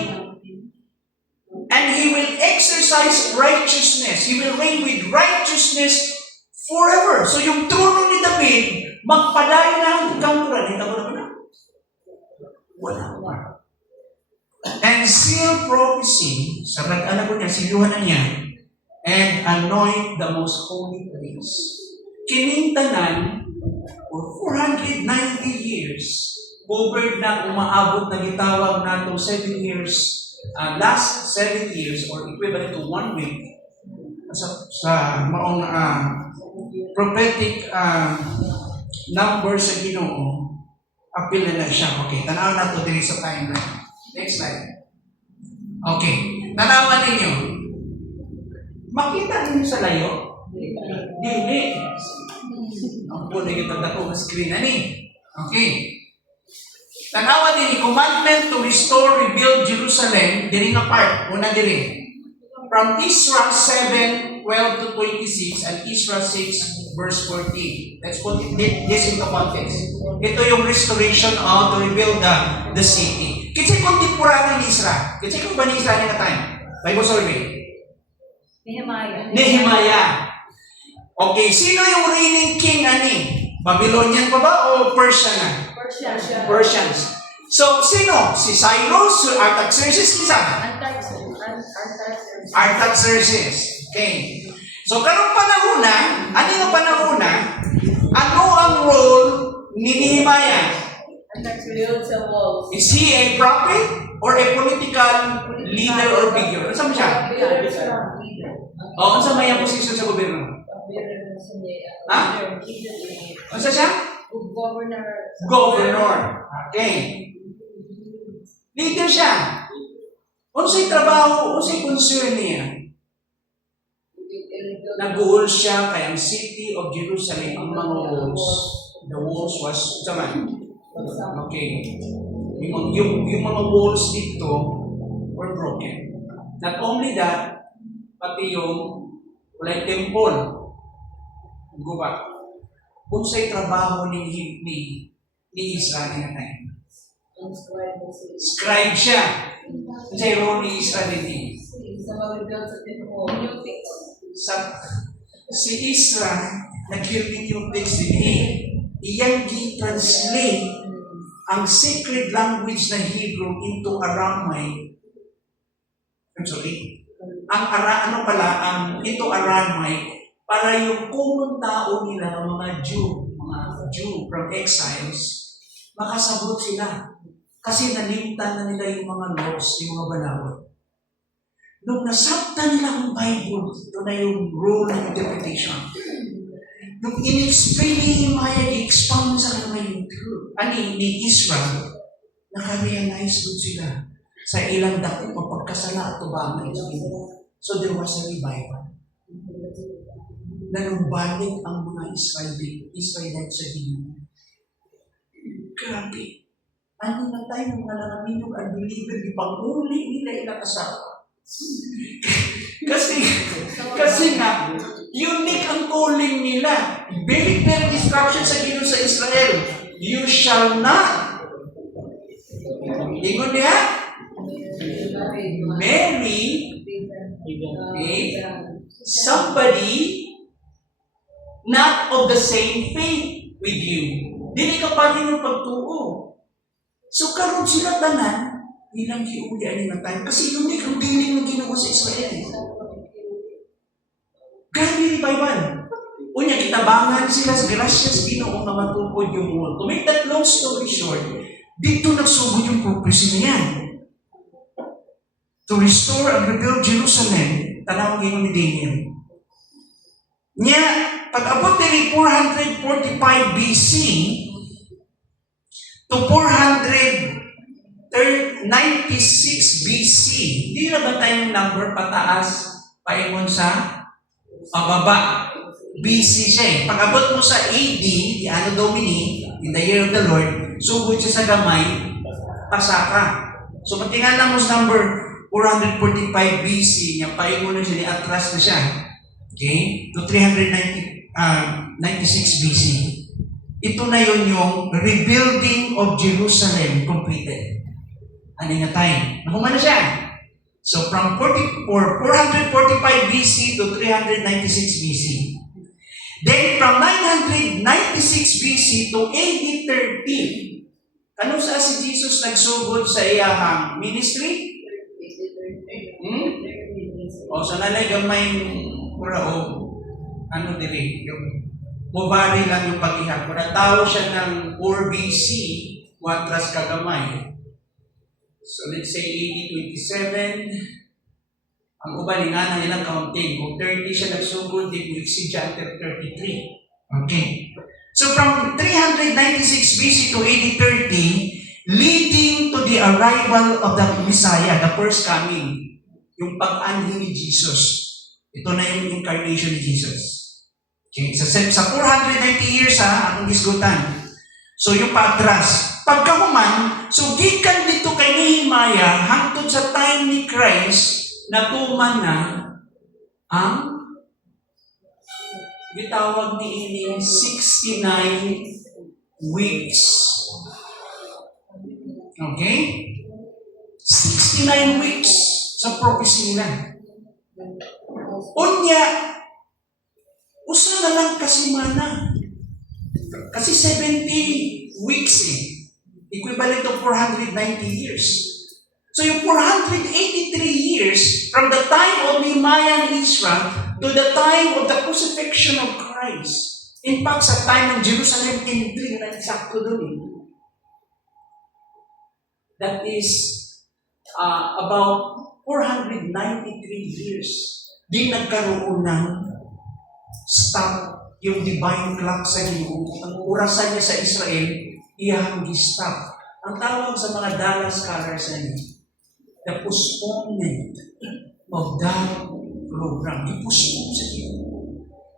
And He will exercise righteousness. He will reign with righteousness forever. So yung trono ni David, magpadayo na ang kampuran. Hindi mo na. Wala pa. And seal prophecy, sa anak ko niya, siluhan na niya, and anoint the most holy place. Kinintanan, for 490 years, covered na umaabot na gitawag na itong 7 years, last 7 years, or equivalent to 1 week, sa maong prophetic number sa Ginoo, appeal na siya. Okay, tanaw na ito din sa timeline. Next slide. Okay, tanawan ninyo. Makita ninyo sa layo? Dili. Ang po na yung tagdato ng screen na ni. Okay. Tanawan din, commandment to restore, rebuild Jerusalem, diri nga part, una diri. From Isra 7, 12 to 26, and Isra 6, verse 14. Let's put this into context. Ito yung restoration to rebuild the city. Kasi contemporary ni Isra. Kasi kung ba ni Isra na time? Bible survey. Nehemiah. Okay, sino yung reigning king ani? Babylonian pa ba o Persian na? Persians. So, sino? Si Cyrus, Artaxerxes, kisa? Artaxerxes. Okay. So, karong panahuna, ano ang role ni Nehemiah? Is he a prophet or a political leader or figure? Ano siya? Ano sa may posisyon sa gobyerno? Ha? Ano siya? Governor. Okay. Leader siya. Unsay trabaho, unsay concern niya? Nag-uul siya kay ang city of Jerusalem, ang mga walls. The walls was, okay. Yung mga walls dito were broken. Not only that, pati yung walay temple. Guba. Unsay trabaho ni Israel na tayo? Scribe siya. Unsay role ni Israel ni? Si Israel nag-hearing yung text din iyang gi-translate ang sacred language ng Hebrew into Aramaic. Into Aramaic para yung common tao nila, mga Jew from exiles, makasabot sila. Kasi nalimtan na nila yung mga laws, yung mga balawat. Nung nasabta nila ang Bible, ito na yung rule ng interpretation. Nung in-explain ni Nehemiah, i-expound sa kanila yung truth. Ni Israel, naka-realize doon sila. sa ilang dako mapagkasala at tubangan. So there was a revival. Nanumbalik ang mga Israelites sa Ginoo. Grabe. Ano na tayo ng mga nangaminong unbeliever, ipag-uli nila inakasawa. kasi nga, unique ang calling nila. Very clear instruction sa Ginoo sa Israel. You shall not. Ingon niya, marry somebody not of the same faith with you. Dili ka pa rin ng pagtuo. So karon sila tanan, ilang giuli nga tayo. Kasi unique ang dinig ng Ginoo sa Israel. Grabe revival. Unya, kitabangan sila sa grasya sa Ginoo nga matupod yung world. To make that long story short, dito nagsugod yung purpose niya. To restore and rebuild Jerusalem, tanawang Ginoo ni Daniel. Nya, pag-abot nila 445 BC to 496 BC, di na ba tayong number pataas paingon sa pababa? BC siya eh. Pag-abot mo sa AD, di Anno Domini, in the year of the Lord, sugod siya sa gamay, pasaka. So, patingalan mo sa number 445 BC, niya paingon na siya, atras na siya. Okay? To 396 BC. Ito na yun yung rebuilding of Jerusalem completed. Ano nga time? Nakuha na siya. So from 445 BC to 396 BC. Then from 996 BC to AD 30. Ano sa si Jesus nagsugod sa iyahang ministry? O sa nalay gamay mura ano dili yung mubari lang yung pag-ihap. Kung natao siya ng 4 BC, watras kagamay. So let's say AD 27, ang uban nga na ilang counting. Kung 30 siya nagsugod, di po exige after 33. Okay. So from 396 BC to AD 30, leading to the arrival of the Messiah, the first coming, yung pag-anhi ni Jesus. Ito na yung incarnation ni Jesus. Okay, sa 490 years akong gisgutan. So yung paatras, pagkahuman, so gikan dito kay Nehemiah hangtod sa time ni Christ na tuman na ang gitawag ni ini 69 weeks. Okay? 69 weeks sa prophecy nila. Unya, usa na lang kasi mana. Kasi 70 weeks eh. Equivalent to 490 years. So yung 483 years from the time of Nehemiah and Ezra to the time of the crucifixion of Christ. In fact, sa time ng Jerusalem entry na eksakto doon eh. That is about 493 years. Di nagkaroon ng stop yung divine clock sa Ginoo. Ang orasan niya sa Israel, iyang gi-stop. Ang tawag sa mga Dallas scholars na niya, the postponement of that program. I-postpone sa Ginoo.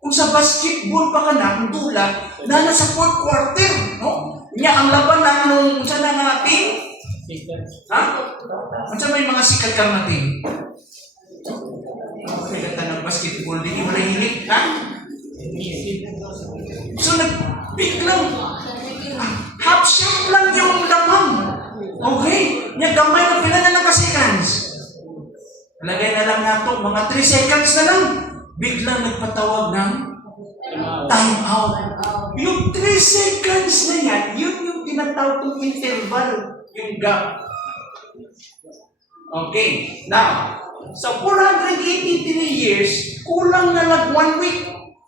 Kung sa basketball pa ka na, ang dula, na nasa fourth quarter, no? Niya ang labanan nung sa na team. Ha? Kung may mga sikat kang na team. Okay, gata ng basketball, di mo nahilig, ha? So, biglang, half shot lang yung lamang. Okay? Niya, gamay na pila na nakaseconds. Lagay na lang nato, mga 3 seconds na lang. Biglang nagpatawag ng time out. Yung 3 seconds na yan, yun yung tinatawag ng interval, yung gap. Okay, now, sa 483 years, kulang na lang 1 week.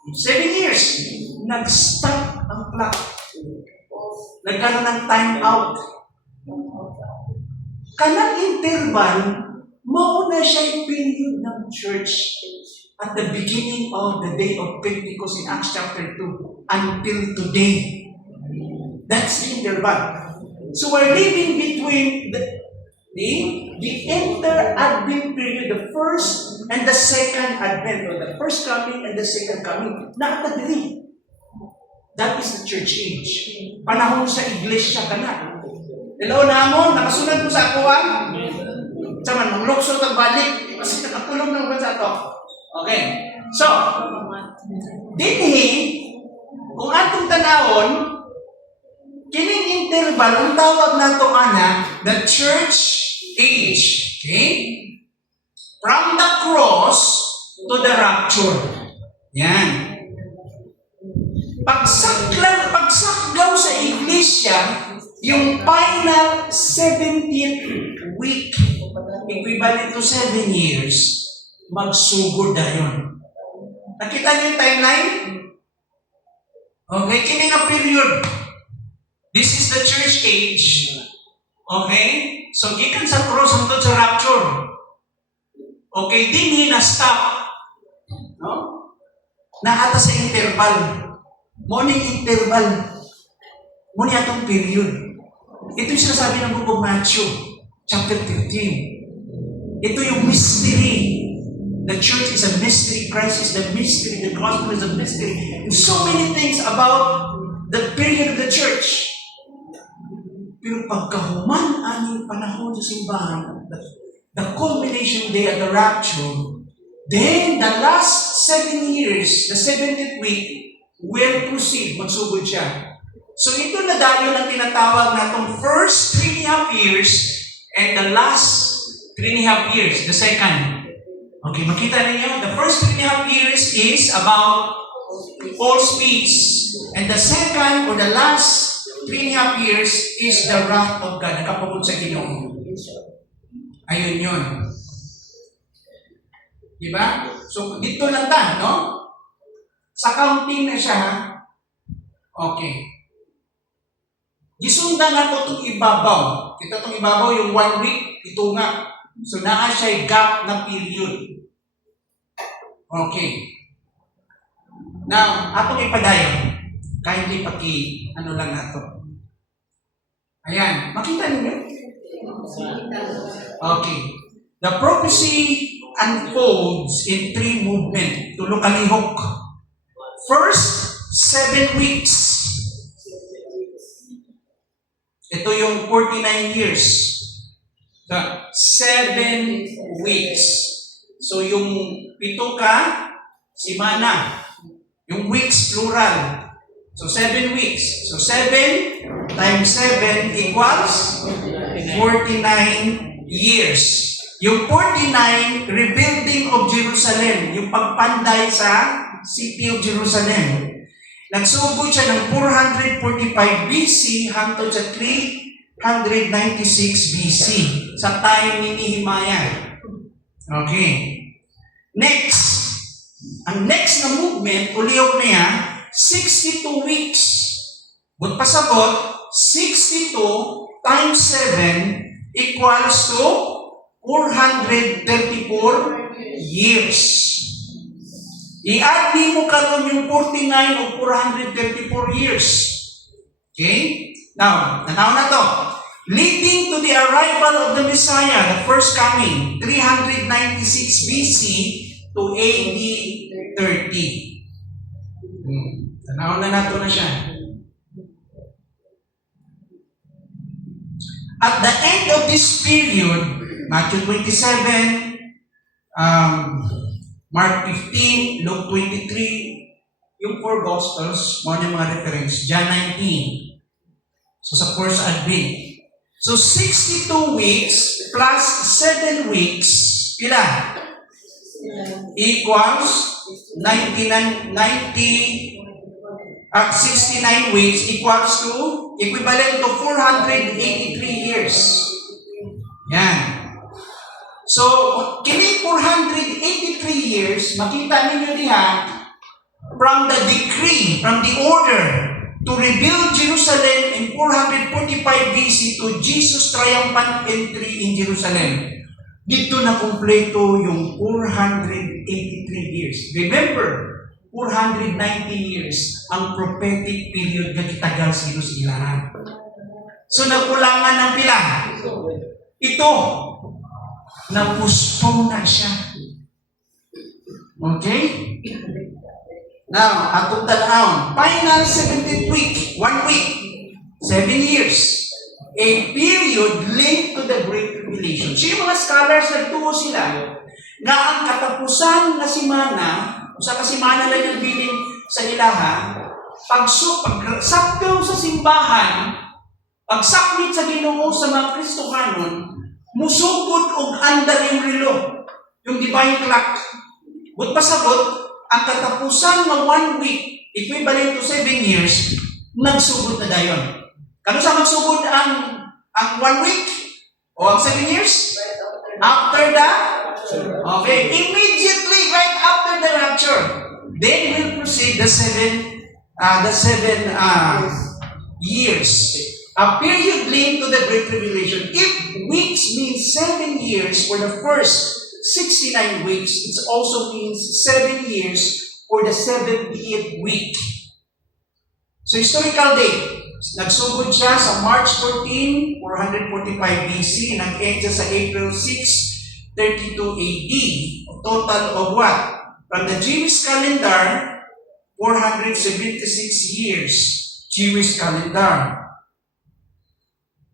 7 years, nag-stop ang clock. Nagkaroon ng time out. Kanang interval, mauna siya yung period ng church at the beginning of the day of Pentecost in Acts chapter 2 until today. That's the interval. So we're living between the the inter-advent period, the first and the second advent, or the first coming and the second coming, nakatadiri. That is the church age. Panahon sa iglesia ka na. Hello namon, nakasunod mo sa ako ah? Saman, manglukso kang balik. Kasi nakakulong ng bansa to. Okay. So, dinhi, kung atong tanawon, kining interval, ang tawag na to ana, the church age. Okay? From the cross to the rapture. Yan. Pagsakgaw sa iglesia, yung final 70th week, equivalent to 7 years, magsugod na yun. Nakita niyo yung timeline? Okay, kini nga period. This is the church age. Okay? So, gikan sa cross hangtod sa rapture. Okay, din na-stop. No? Naata sa interval. Morning interval. Muna itong period. Ito yung sinasabi ng Book of Matthew, chapter 15. Ito yung mystery. The church is a mystery. Christ is the mystery. The gospel is a mystery. And so many things about the period of the church. Pero pagkahuman aning panahon sa simbahan, the culmination day at the rapture, then the last 7 years, the 70th week, will proceed, magsugod siya. So ito na dayon ang tinatawag natong first 3.5 years and the last 3.5 years, the second. Okay, makita ninyo, the first 3.5 years is about false peace. And the second or the last 3.5 years is the wrath of God, nakapagod sa Ginoo. Ayun yun. Diba? So, dito lang ta, no? Sa counting na siya, ha? Okay. Gisundan na ito itong ibabaw. Ito itong ibabaw, yung 1 week, ito nga. So, naa siya gap na period. Okay. Now, atong ipadayon. Kahit di ano lang nato. Ayan. Makita ninyo? Okay. The prophecy unfolds in 3 movements. Tulong kalihok. First, 7 weeks. Ito yung 49 years. The 7 weeks. So yung 7 simana. Yung weeks plural. So 7 weeks. So 7 times 7 equals 49 years. Yung 49, rebuilding of Jerusalem. Yung pagpanday sa city of Jerusalem. Nagsugod siya ng 445 BC hangtod sa 396 BC sa time ni Nehemiah. Okay. Next. Ang next na movement, uliyok niya, 62 weeks. But pasabot, 62 times 7 equals to 434 years. I-add mo karon yung 49 o 434 years. Okay? Now, tanaw na to. Leading to the arrival of the Messiah, the first coming, 396 BC to AD 30. Tanaw na nato na siya. At the end of this period, Matthew 27, Mark 15, Luke 23, yung 4 Gospels, mga mga reference, John 19. So sa first Advent. So 62 weeks plus 7 weeks, pila? Equals 69 weeks equals to, equivalent to 483 years. Yan. So, kini 483 years, makita ninyo diha, from the decree, from the order to rebuild Jerusalem in 445 BC to Jesus' triumphant entry in Jerusalem. Dito na kumpleto yung 483 years. Remember, 490 years ang prophetic period na kitagal sa ilahan. So, nakulangan ng pila. Ito, na-postpone na siya. Okay? Now, atong tanawon, final 17th week, 1 week, 7 years. A period linked to the Great Tribulation. So yung mga scholars, nagtuo sila na ang katapusan na simana, sa kasimana lang yung biling sa ilaha, pagsakto sa simbahan, pagsakmit sa Ginoo sa mga Kristohanon, musugod og andar yung relo, yung divine clock. But pasabot, ang katapusan ng 1 week, equivalent to 7 years, nagsugod na dayon. Kano sa magsugod ang 1 week? O ang 7 years? After the? Okay, immediately right after the rapture. Then we'll proceed the seven years. A period linked to the Great Tribulation. If weeks means 7 years for the first 69 weeks, it also means 7 years for the 70th week. So historical date. Nagsugod siya sa March 14, 445 BC, nag-end siya sa April 6, 32 AD. A total of what? From the Jewish calendar, 476 years. Jewish calendar.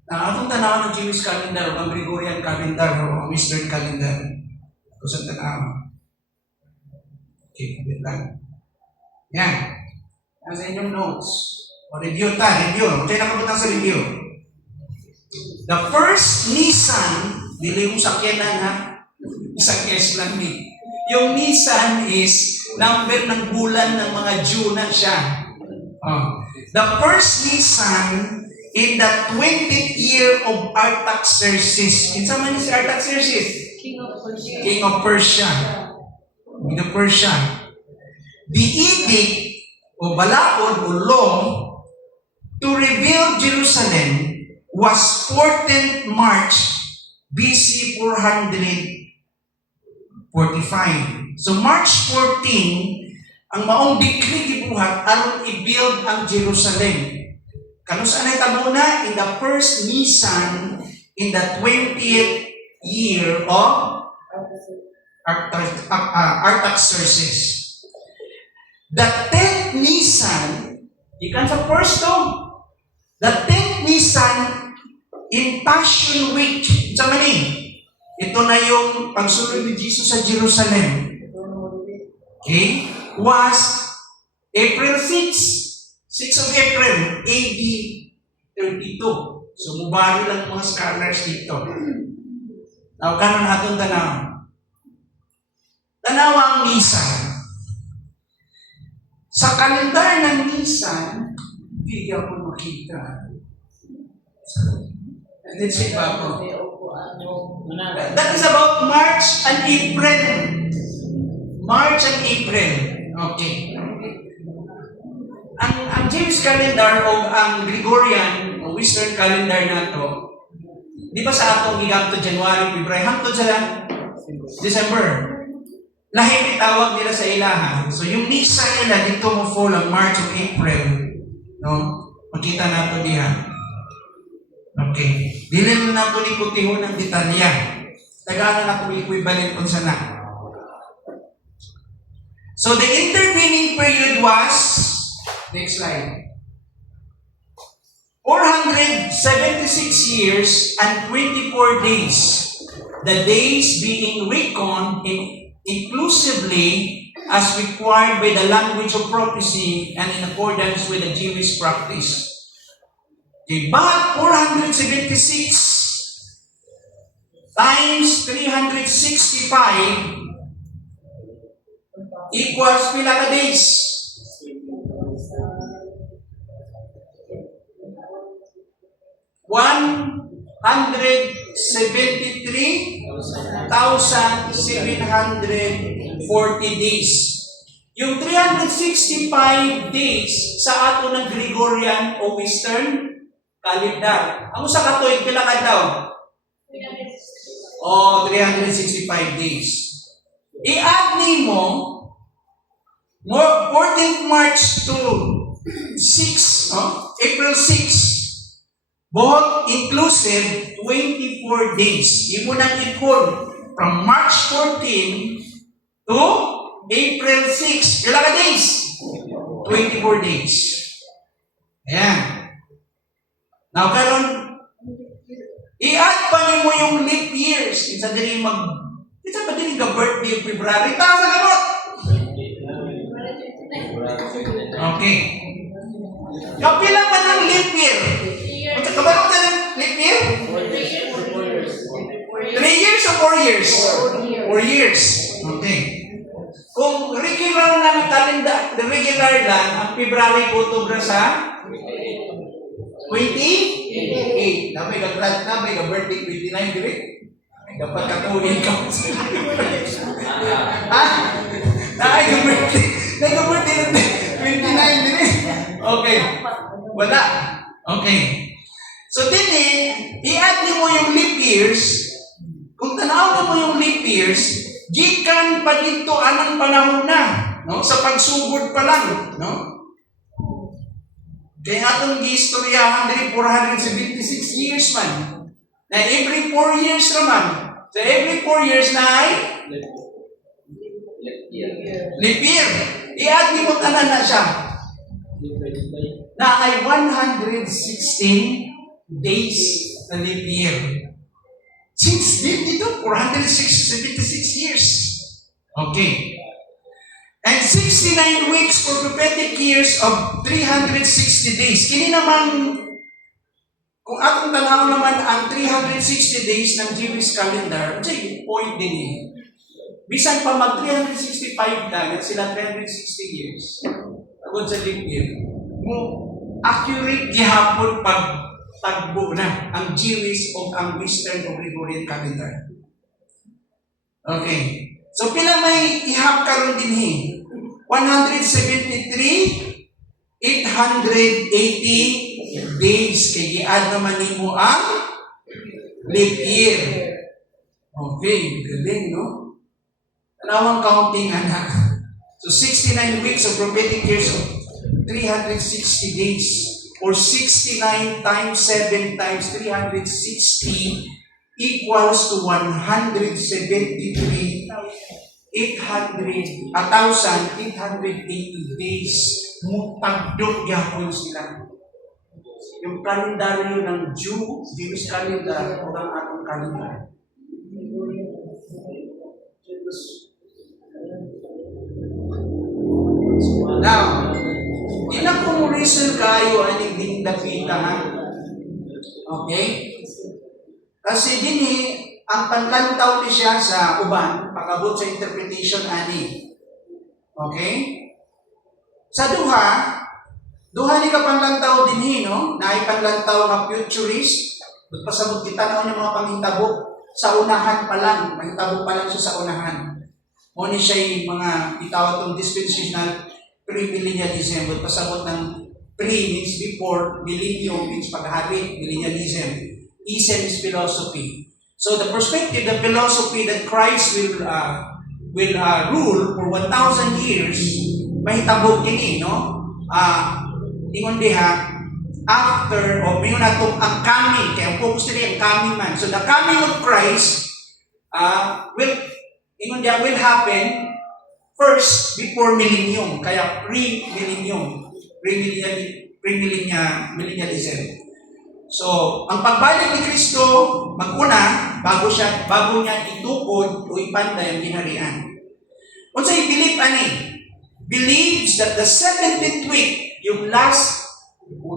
Atong tanaw ng Jewish calendar, ang Gregorian calendar, o ang Western calendar. Ito sa tanaw. Okay, wait lang. Yan. Yan sa inyong notes. O review ta, review. Kaya nakabutang sa review. The first Nisan, dili mo sakyanan ha? Isang S lang ni. Yung Nisan is number ng bulan ng mga Jew na siya. The first Nisan in the 20th year of Artaxerxes. Kinsa man si Artaxerxes? King of Persia. King of Persia. King of Persia. The edict o balaod o law to rebuild Jerusalem was 14th March BC 445. So March 14, ang maong decree gibuhat aron i-build ang Jerusalem. Kano saan ay tabuna? In the first Nisan in the 20th year of Artaxerxes. The 10th Nisan, ikan sa first to, the 10th Nisan in Passion Week, sa maning, ito na yung pagsunod ni Jesus sa Jerusalem. Okay? Was April 6. 6 of April, AD 32. So, mubari lang mga scholars dito. Now, kanon atong tanaw. Tanaw ang Nisan. Sa kalendar ng Nisan, hindi ako makita. Let's see ba ako? That is about March and April. March and April. Okay. Ang Jewish calendar o ang Gregorian o Western calendar nato, di ba sa atong gigamto January, February, hangtod sa December. Lahi tawag nila sa ilaha. So yung Nisan nila dito mo fall ang March o April. No? Makita nato diha. Okay. Dili na nato likutihon ng detalya. Tagalan nato equivalent kung sana. So the intervening period was, next slide, 476 years and 24 days. The days being reckoned inclusively as required by the language of prophecy and in accordance with the Jewish practice. Okay, but 476 times 365 equals pila ka days? 173,740 days. Yung 365 days sa ato ng Gregorian o Western calendar. Ang sa katolik pila ka daw? 365 days. I-add nimo 14th March to 6, April 6. Both inclusive 24 days. Imo nang ipon from March 14 to April 6. Ilang ka days? 24 days. Ayan. Now, karon, i-add pa niyo mo yung leap years. Isa din isa pa din yung birthday of February. Taas na gamot! Okay. Kapila pa ng leap year? Kabalo ka ng leap year? 3 years or 4 years? 4 years. Okay. Kung regular na ng kalenda, regular lang, ang February ko tubra sa 28. May ka-grad na, may ka-birthday 29, direct. Dapat katuwin ka. Ha? Ay, ka-birthday. Nag-birthday na 29, direct. Okay. Wala. Okay. So, din i-add niyo mo yung leap years. Kung tanaw mo yung leap years, gikan pa dito anong panahon na, no? Sa pagsugod pa lang, no? Kaya atong giistoryahan diri 476 years man. Na every 4 years naman. So every 4 years na ay leap year. I-add ni mo tanan na siya. Na ay 116 days na leap year. Since dito, 476 years. Okay. And 69 weeks for prophetic years of 360 days. Kini naman, kung atong tanaw naman ang 360 days ng Jewish calendar, yung point din bisan pa mag 365 na, sila 360 years. Tagod sa leap year. Accurate gihapon pag tagbo na ang Jewish o ang Western o Gregorian calendar. Okay. So, pila may ihap karon din 173, 880 days. Kaya i-add naman nimo ang leap year. Okay. Galing, no? Anawang counting, anak. So, 69 weeks of prophetic years of 360 days. Or 69 times 7 times 360 equals to 1,880 days. Mutagdog yapon sila. Yung kalendaryo ng Jewish calendar o ng atong calendar. Now, ilang kung reason kayo aning dinidapita ha? Okay? Kasi din ang panglantaw ni siya sa uban, pagabot sa interpretation ani. Okay? Sa duha ni ka panglantaw din no? Na ay panglantaw nga futurist. Pasabot kita na yung mga panghitabo sa unahan pa lang. Panghitabo pa lang siya sa unahan. O ni siya yung mga itawag itong dispensational premillennialism. Pasabot ng pre means before, millennium means paghari, millennialism. Ism is philosophy. So the perspective, the philosophy that Christ will rule for 1,000 years, mahitabog din no? Ingon diha, after, o mingon na itong ang coming, kaya ang focus nila ang coming man. So the coming of Christ will happen first before millennium, kaya pre-millennium, millennialism. So, ang pagbalik ni Kristo, maguna, bago niya itukod o ipanday ang ginharian. Kung sa'yo believes that the 70th week, yung last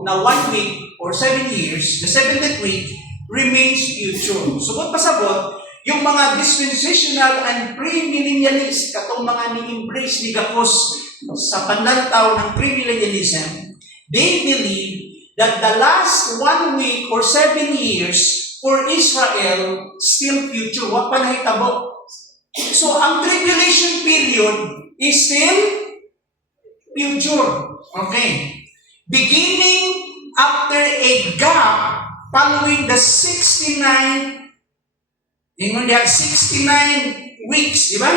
na 1 week or 7 years, the 70th week remains future. So, kung pasabot, yung mga dispensational and premillennialist, katong mga ni-embrace ni Gakos sa panlantaw ng premillennialism, they believe that the last 1 week or 7 years for Israel still future. Wa pa nahitabo. So, ang tribulation period is still future. Okay. Beginning after a gap following the 69 weeks, di ba?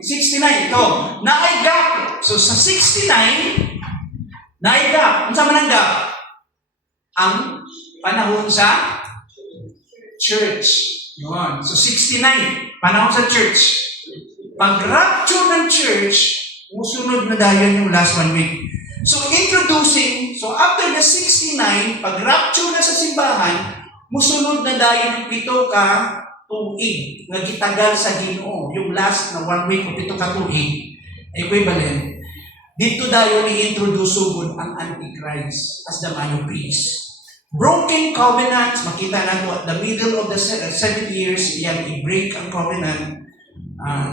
69. Ito, na-ay gap. So, sa 69, na-ay gap. Ano sa manang gap? Ang panahon sa church. Yun. So 69, panahon sa church. Pag rapture ng church, musunod na dahil yung last 1 week. So after the 69, pag rapture na sa simbahan, musunod na dahil ng 7 ka tuig nga gitagal sa Ginoo. Yung last na 1 week o 7 ka tuig, equivalent. Dito dahil i-introduce sugod ang Antichrist as the man of peace. Broken covenants, makita na at the middle of the 7 years, yan, i-break ang covenant,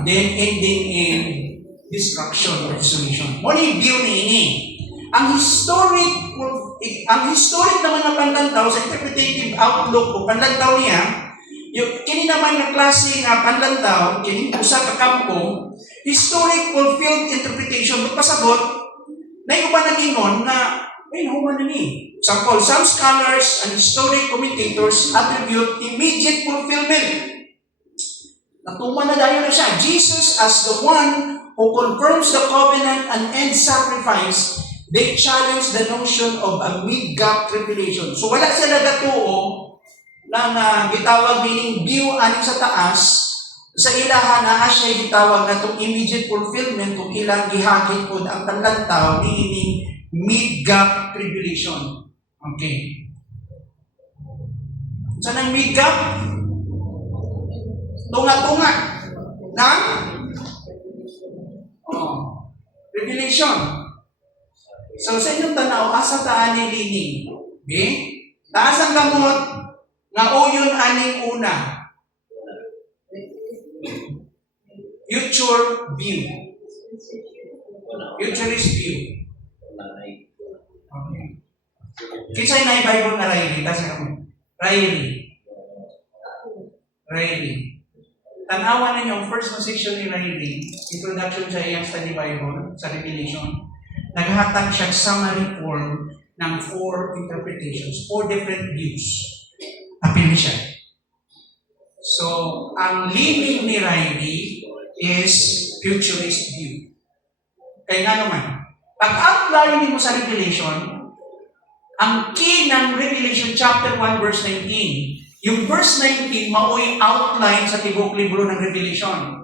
then ending in destruction or dissolution. Muna view ni ini. Ang historic naman na panlantaw sa interpretative outlook o panlantaw niya, yung kini naman na klase nga panlantaw, kini usa ka kampo, historic fulfilled interpretation, magpasabot, na yung ba nagingon na, ay, nahuman na ni. Example, some scholars and historic commentators attribute immediate fulfillment. Natuman na dahil na siya. Jesus as the one who confirms the covenant and ends sacrifice, they challenge the notion of a mid-gap tribulation. So wala sila gatuo na gitawag meaning view aning sa taas, sa ilahan na siya gitawag na itong immediate fulfillment kung ilang gihagit po ang panlantaw ni mid-gap tribulation. Okay. Saan ang mid-gap? Tunga-tunga ng Revelation. So sa inyong tanaw, asa taan ni lining? Okay? Taas ang gamot nga uyon aning una. Future view. Futurist view. Okay. Kinsay na i-Bible na Riley? Riley. Tanawan ninyo ang first section ni Riley, introduction sa iyang study Bible, sa Revelation. Naghatag siya summary form ng 4 interpretations, 4 different views. Apili siya. So, ang leaning ni Riley is futurist view. Kaya nga naman, pag-outline mo sa Revelation, ang key ng Revelation chapter 1 verse 19, yung verse 19, mao'y outline sa tibok libro ng Revelation.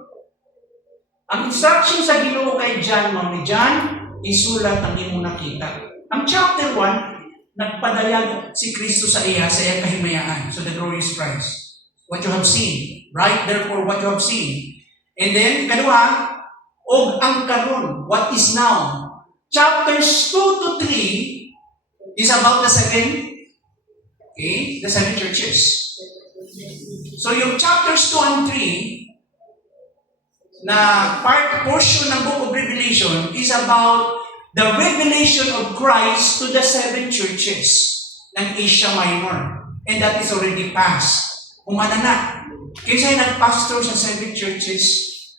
Ang instruction sa Ginoo kay John, ni John, isulat ang imo nakita. Ang chapter 1, nagpadayag si Kristo sa iyang kahimayaan. So the glorious Christ. What you have seen. Right, therefore, what you have seen. And then, kadua, og ang karon, what is now. Chapters 2 to 3 is about the 7 churches. So yung chapters 2 and 3 na portion ng book of Revelation is about the revelation of Christ to the 7 churches ng Asia Minor. And that is already past. Umana na. Kinsay nagpastor sa 7 churches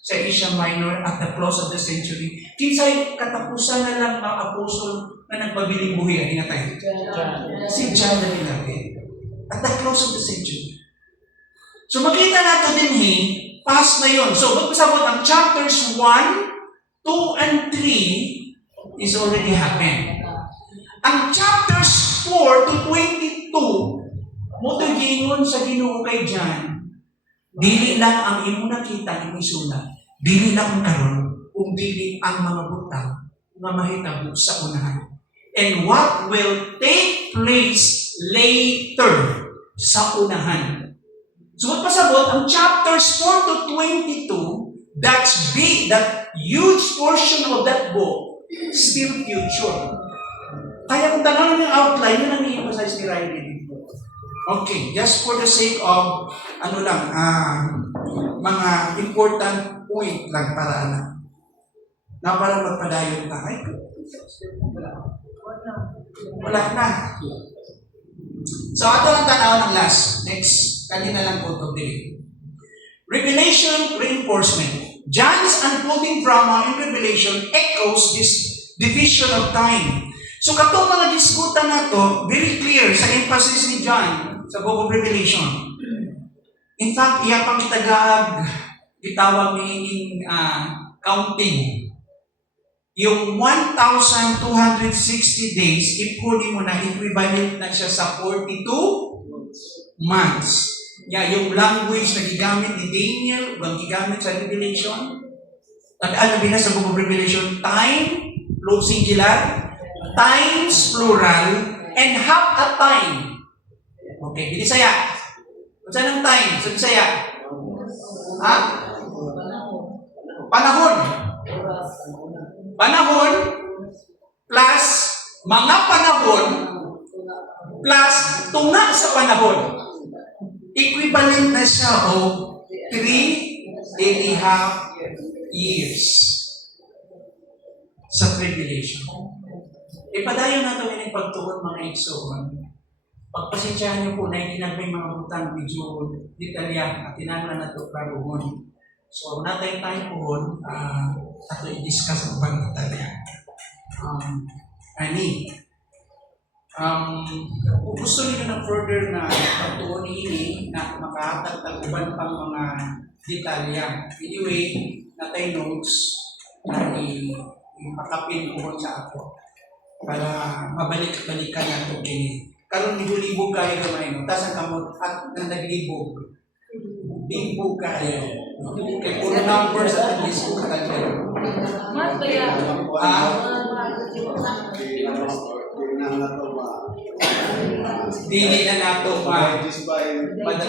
sa Asia Minor at the close of the century. Kinsay katapusan na lang ang apostle na nagpabiling buhi ang inatay. Si John na natin. At the close of the century. So makita natin din past na yun. So magpasabot ang chapters 1, 2, and 3 is already happened. Ang chapters 4 to 22, mo ito gingon sa Ginoo kay John, dili lang ang imo nakita ng isulat, dili lang ang karon, kung dili ang mga butang nga mahitabo sa unahan. And what will take place later sa unahan. So magpasabot ang chapters 4 to 22, that's big, that huge portion of that book, still future. Kaya kung tanong yung outline, yun ang i-emphasize ni Riley dito. Okay, just for the sake of, mga important point lang para na para magpadayon ka. Ay, wala na. So, ato ang tanaw ng last. Next, kanina lang po ito delete. Revelation reinforcement. John's unfolding drama in Revelation echoes this division of time. So, katong mga diskutan na to, very clear sa emphasis ni John sa book of Revelation. In fact, iya pang itawag meaning counting. Yung 1,260 days, ipuli mo na, equivalent na siya sa 42 months. yung language na gigamit ni Daniel, ang gigamit sa Revelation. At ano binasa sa Book of Revelation? Time, singular, times, plural, and half a time. Okay, Binisaya. Kung saan ang time? Sa Bisaya? Ha? Panahon. Panahon plus mga panahon plus tunga sa panahon. Equivalent na siya o 3.5 years sa tribulation. Ipadayon nato yung pagtuon mga igsoon. Pagpasensyahan niyo po na hindi na may mga butang medyo detalya at tinanong na ito klaruhon. So, natay tayo po ato i-discuss ang bang detalya. Kung gusto niyo ng further na pagtuon ini na makahatag ng uban pang mga detalya. Anyway, natay notes na ipakapin ko sa ako para mabalik-balikan nato kini. Karon libog kayo gamay mo. Tas ang kamot at naglibog. Libog kayo. Kay puro numbers at least ko katagal. Mas kaya dili na nato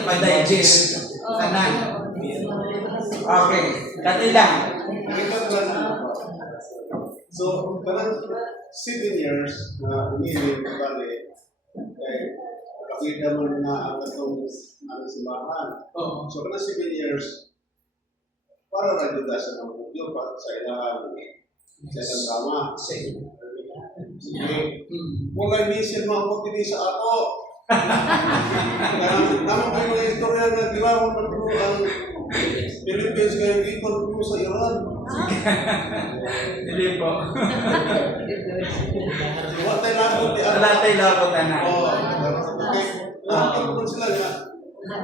ma-digest. Tanan. Okay. Dati lang. So, parang 7 years na umili ko bali, nakakita mo na ang itong simbahan. So, parang 7 years, para na-juda sa mga mugyo para sa ilahan sa isang tama. Sige. Kung ay misin mga pagpili sa ato, naman kayo mga istorya na ginawa mo ang Philippines kayo ikon po sa Iran. Hindi po. Watay labot ni Alatay labot na. Oo. Nakakita po sila nga.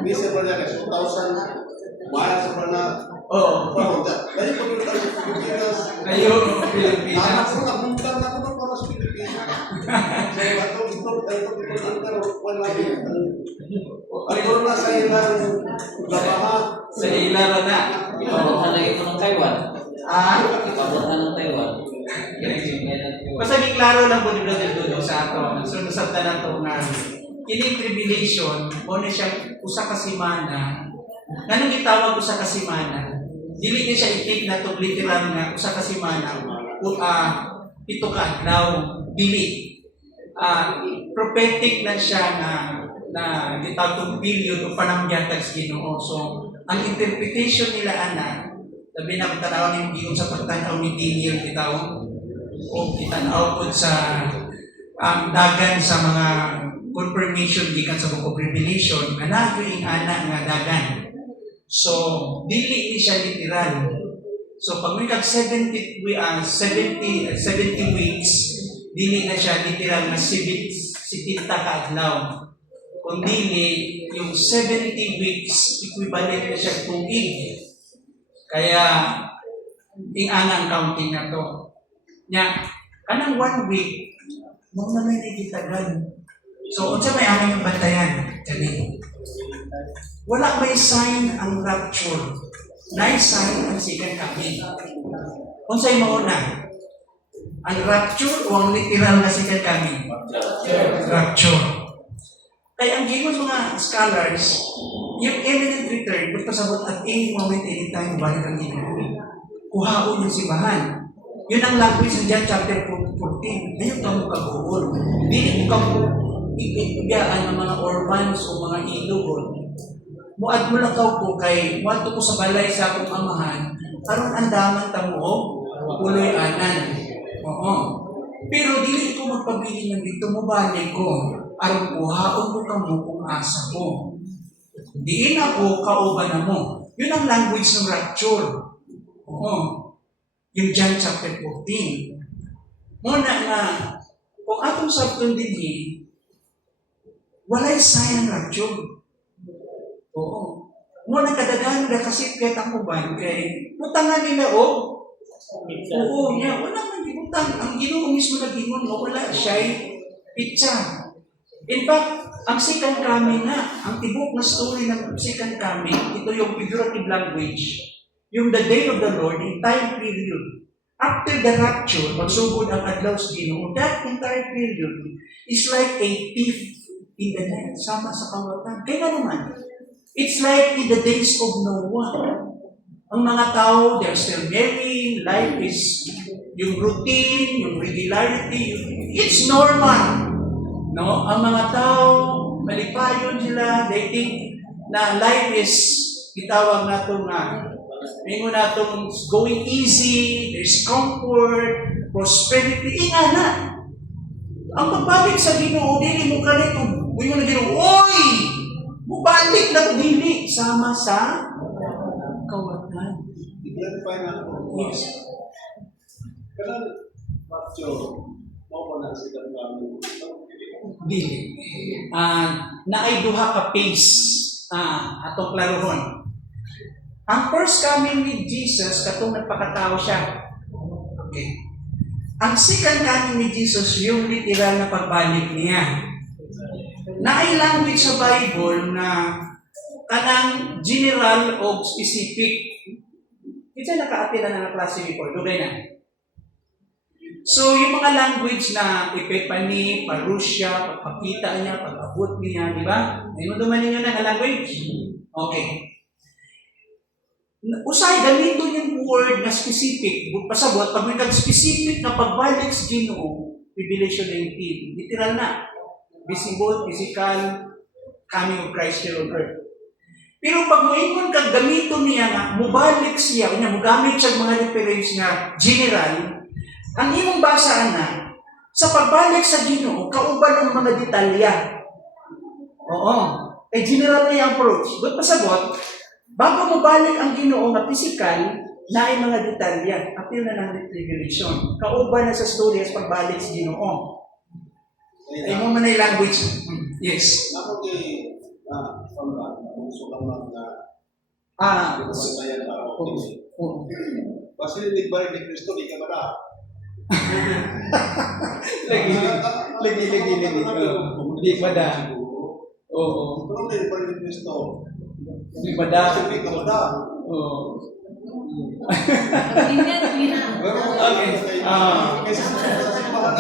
Misa pa niya kasi 2,000 miles pa na. Oo. Dahil pag yung tayo sa Pilipinas. Ngayon, Pilipinas. Anak ko, napuntan na ko para sa Pilipinas. So, ito, wala rin. Ito na sa ilang labahan. Sa ilara na. Papunta lagi ko ng Taiwan. Papunta ng Taiwan. Basta di klaro lang po ni Brother Dodo sa ato. So, sa tanan to nga, kining tribulation, o na siya usa ka semana. Nganong gitawag usa ka semana? Dili niya siya i-take na to literal nga usa ka semana. Ito ka adlaw, dili. Prophetic na siya na gitawag period o panamgyatag sa Ginoo. So, ang interpretation nila labi na kung tanawin yung sa pagtanaw ni Daniel bitaw o kitanaw po sa dagan sa mga confirmation gikan sa Book of Revelation nga yung anak nga dagan. So, dili ni siya literal. So, pag may 70 weeks, dili na siya literal na 70 ka adlaw. Kung dili, yung 70 weeks, equivalent na siya tuig. Kaya, ang counting na to. Kanang 1 week, mo na may nagitagal. So, unsa may anang yung bantayan? Kani. Wala may sign ang rapture. Nay sign ang second coming. Unsay mauna? Ang rapture o ang literal na second coming? Rapture. Kaya ang gingon mga scholars, yung imminent return, kung pasabot at any moment, anytime, balik ang Ginoo. Kuhaon yung simbahan. Yun ang language sa John chapter 14. Ngayon ka mo kabuol. Hindi ka mo ibigyan ng mga orphans o mga ilugon. Muad mo lang ko kay muad ko sa balay sa akong amahan, aron andaman ta mo puloy anan. Oo. Pero dili ko magpabili ng dito mo balik ko. Aron kuhaon ko kamo kung asa ko. Diin ako kauban na mo. Yun ang language ng rapture. Oo. Yung John chapter 14. Muna na, kung atong sabton din walay sign ng rapture. Oo. Muna kadaghan na kasi kahit ang uban kay utangan nila Oo niya. Wala man utang. Ang Ginoo mismo nag-ingon mo wala siya pitsa. In fact, Ang second coming na, ang tibok na story ng second coming, ito yung figurative language, yung the day of the Lord, in time period. After the rapture, magsugod ang adlaw sa Ginoo, that entire period is like a thief in the night, sama sa kawatan. Kaya naman, it's like in the days of Noah. Ang mga tao, they're still marrying, life is yung routine, yung regularity, it's normal. No? Ang mga tao, malipayon sila, they think na life is, itawag na ito nga, mingo na itong going easy, there's comfort, prosperity, na. Ang pagbalik sa Ginoo, dili mo ka nito, mo na Ginoo, oy! Mubalik na dili, sama sa kawatan. I-clarify na ako. Yes. Kailan, rapture, mo na second coming. Dili. Naay duha ka phase atong klarohon. Ang first coming with Jesus, katong nagpakatao siya. Okay. Ang second coming with Jesus, yung literal na pagbalik niya. Naay language sa Bible na kanang general o specific. Kita nakaatila na ng klase before, dugay na. So, yung mga language na Epiphany, Parousia, pagpakita niya, pag-abot niya, di ba? Ayun naman ninyo na language. Okay. Usay, ganito yung word na specific. Pasabot, pag may specific na pagbalik sa Ginoo, Revelation 19, literal na. Visible, physical, coming of Christ here on earth. Pero pag moingon kag gamito niya nga, mubalik siya, kanya mugamit siya mga reference nga general, ang imong basa na, sa pagbalik sa Ginoo, kauban ng mga detalya. Oo. General na yung approach. Ba't pasabot, bago mo balik ang Ginoo na physical, na ay mga detalya. Apil na ng revelation. Kauban na sa story sa pagbalik sa Ginoo. Ay mo man ay language. Yes. Ako kay, gusto lang lang na, bayan pa ako. Basta niligbalik ni Kristo, di ka ba na? Lagi. Di pa da. Oo. Pero niligbalik ni Kristo, Di pa da. di ka ba na? Oo. Okay. Kasi sa mahal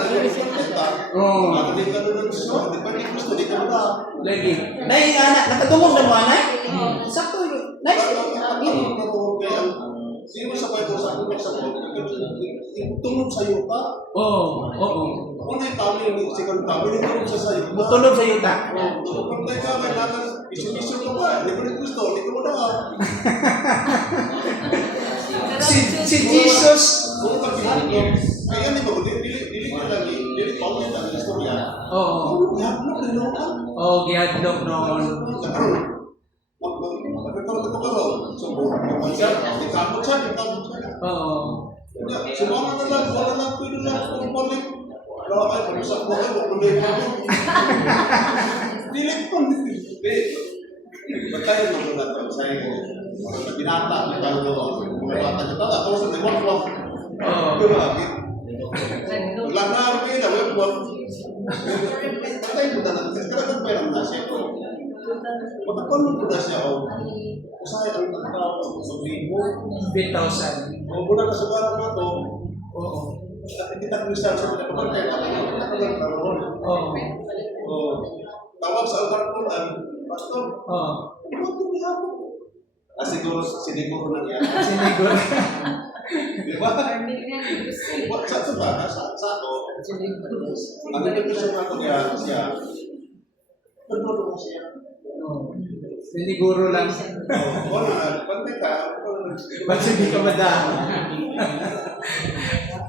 Oo. di ka nun Kristo, di ba ni Kristo, di ka ba na? Lagi. Nay, anak, nakatungog na mo, anak? Sakto yun. Nay, sino sa Bible sa akin sa tungod sa iyo ka? Oo. Kung na yung kami, second kami, tungod sa sayo ka. Mutunog sa yuta. Kung tayo ka, kailangan, isu-isu ka ba? Di ba ni Kristo, di ka mo na. Si Jesus, Kung pag-ibig, kaya di ba, dili ka lagi, dili pa ulit ang istorya. oo. Yablok na naman ka. Oo, gihadlok noon. Oo. Sumama na lang, wala lang, pwede lang, kung balik. Wala kayo, pag-usap mo kayo, kulit mo. Dilik po. Ba't tayo naman natin sa iyo? Mga binata, may kalulo. Mga bata niya tala, tapos sa diwan ko. Grabe. Maglangar kayo na, web mo. Patay mo na lang, kailangan pa yung nasa ito. Magkakulong ko na siya, usahay ang tao, mag-libo. 8,000. O muna ka sa barang na ito, Oo. kita Kristal sa pinakabantay, kita ka lang karoon. Oo. Tawag sa altar ko, Pastor, Oo. ano ito niya ako? Siguro, siniguro na niya. Sinigur. Di ba? Sa ito ba? Sa ako, ang nagpipisa na ito siya, nagpipisa na siya. Oo. Siniguro lang. O na, pantay ka, Ba't hindi ka madaan?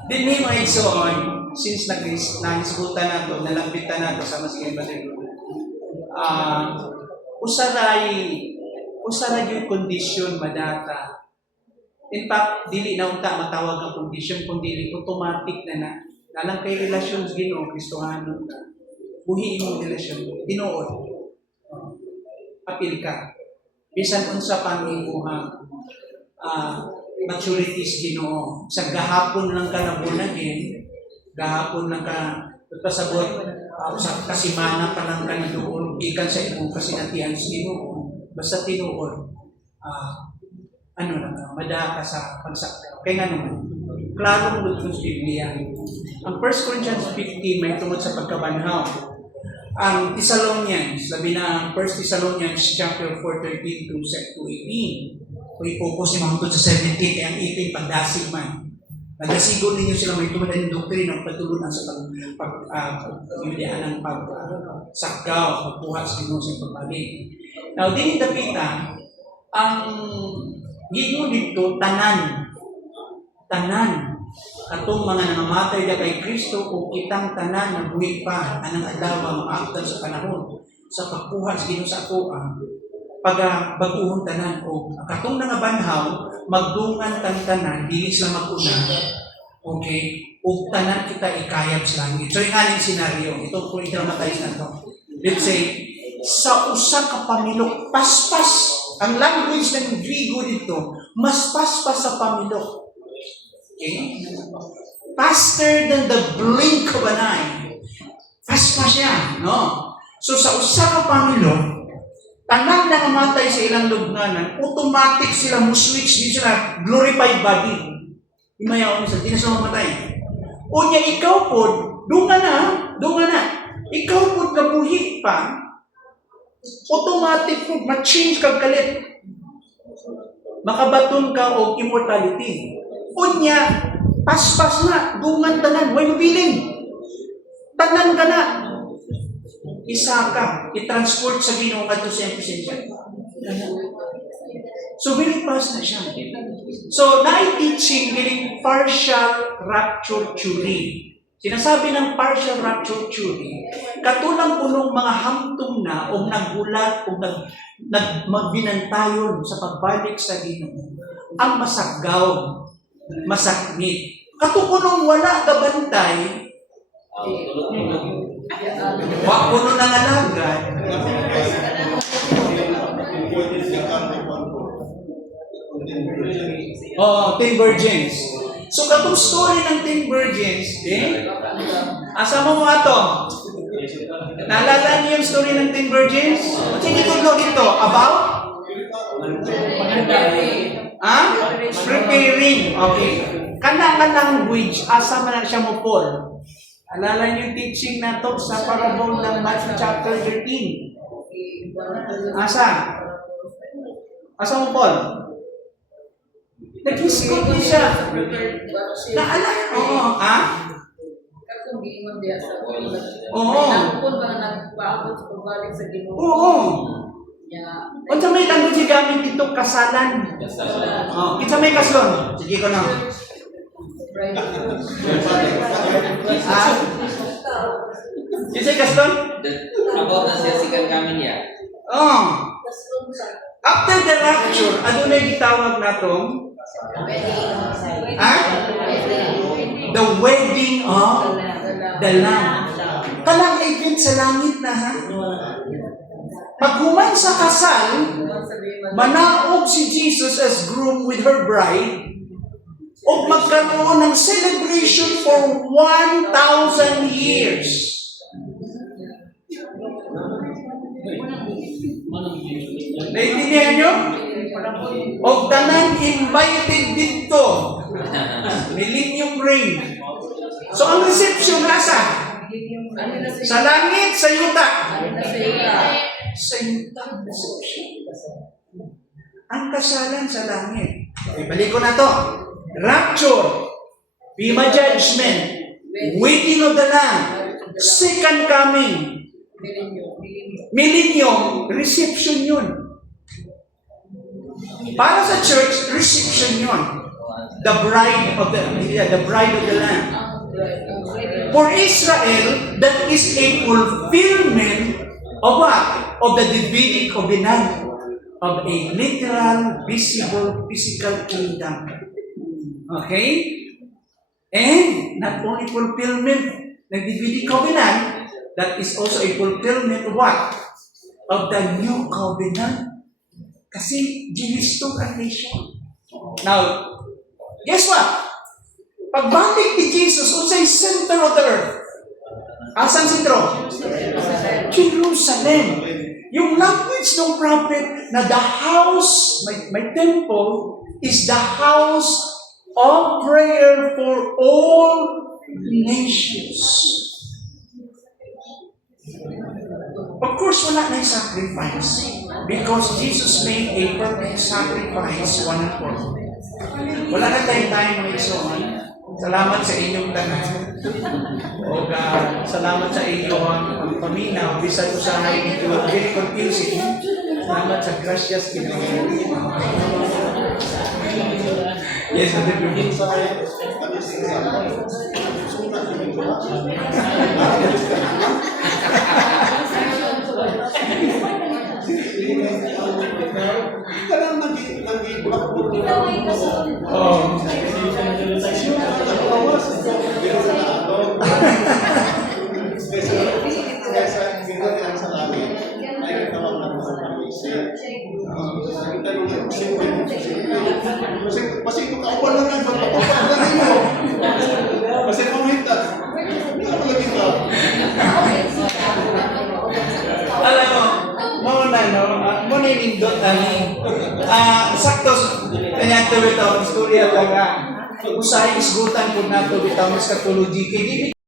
Din ni mo igsoon, since nahisgutan na to, nalambitan na to sa masigay balik. Usaray yung condition madata. In fact, dili na unta matawag ang condition, kung dili automatic na nalang kay relasyon sa Ginoo, Kristohanon ka. Buhi imong relasyon, tinuod. Apil ka. Bisan unsa pang imuhang maturities Ginoo. Sa gahapon lang ka nabunagin, Gahapon lang ka, pasabot, sa kasimana pa lang ka na doon, ikan sa imong kasinatihan sa Ginoo. Basta tinuod, ano lang ka, mada ka sa pagsakta. Kaya nga naman, klarong lutong sa Biblia. Ang 1 Corinthians 15 may tungod sa pagkabanhaw. Ang Thessalonians, labi na 1 Thessalonians chapter 4:13 to 18. Kung i-focus ni Mahutod sa 17, kaya ang 18 pagdasig man. Nagasigon ninyo sila may tumad ng doktrina ng patulunan sa pag-pag-pag-pag-pag-pag-pag-pag-pag sakgaw, pagbuhat sa Ginoo sa pagbalik. Now, din dapita, ang Ginoo dito, tanan. Katong mga nangamatay na kay Kristo kung kitang tanan na buhi pa anang adlaw maabtan sa panahon sa pagbuhat sa Ginoo sa ato baguhon tanan o katong nangabanhaw magdungan tanan dili sila maguna. Okay? Ug tanan kita ikayab sa langit. So yung aning senaryo, ito kung i-dramatize na to. Let's say, sa usa ka pamilok, paspas. Ang language ng Griego dito, mas paspas sa pamilok. Okay? Faster than the blink of an eye. Paspas siya, no? So sa usa ka pamilok, tanan na namatay sa ilang lubnganan, automatic sila mo switch din sila glorified body. Imayaw sa di na sila mamatay. O niya ikaw po, dunga na. Ikaw po kabuhi pa, automatic po, ma-change kag kalit. Makabaton ka o immortality. O niya, paspas na, dungan tanan, way mabiling. Tanan ka na. Isa ka, i-transport sa Ginoo ngadto sa presensya. So very fast na siya. So na-teaching gining partial rapture theory. Sinasabi ng partial rapture theory, katulang punong mga hamtong na o naggulat o magbinantayon sa pagbalik sa Ginoo. Ang masaggaw, masakmit. Katukunong wala kabantay, wag puno ng alagad. Oh, 10 virgins. So katong story ng 10 virgins, asa mo mga to? Naalala niyo yung story ng 10 virgins? Sige tudlo dito, about? Preparing. Okay. Kana language, asa man siya mo fall? Alala niyo yung teaching na to sa parable ng Matthew chapter 13. Asa? Asa mo, Paul? Nag-hiskot din siya. Naalala? Oo. Katong giingon diya sa Oo. Nangkon ba nga nagpaabot sa pagbalik sa Ginoo? Oo. Ya. Unsa may language gamit dito? Kasalan. Kinsa may kaslon? Sige ko na. Kinsa kaslon? About na sesikan kami niya. Oh. After the rapture, ano na gitawag natong? The wedding of the Lamb. Kalang event sa langit na ha. Paghuman sa kasal, manaog si Jesus as groom with her bride, o magkaroon ng celebration for 1,000 years. Naintindihan nyo? O tanan invited dito. Millennium reign. So ang reception nasa? Sa langit, sa yuta. Sa yuta, reception. Ang kasalan sa langit. Ibalik ko na to. Rapture, Bema Judgment, Wedding of the Lamb, Second Coming, Millennium, reception yun. Para sa church, reception yun. The bride of the Lamb. For Israel, that is a fulfillment of what? Of the Davidic covenant of a literal, visible, physical kingdom. Okay? And not only fulfillment ng Davidic covenant, that is also a fulfillment of what? Of the new covenant. Kasi ginistong ang nation. Now, guess what? Pagbalik ni Jesus, unsay center of the earth? Asan sentro? Jerusalem. Yung language ng prophet na the house, my temple, is the house of prayer for all nations. Of course, wala na yung sacrifice. Because Jesus made a perfect sacrifice one and for all. Wala na tayong time mga isuman. Salamat sa inyong tanan. O salamat sa inyo ang paminaw. Bisan ko sa high, it was very confusing. Salamat sa gracias kinawa. Yes, I did. Karang nag-blackboard nila. Oh. Kasi kung kaupan lang yan, magpapapaan na rin mo. Kasi kung hita, hindi ka malagin ka. Alam mo na, no? Mo na yung indot, sakto, kanya tuloy ito, ang istorya talaga. Usay isgutan po na ito, bitaw, mas katulog,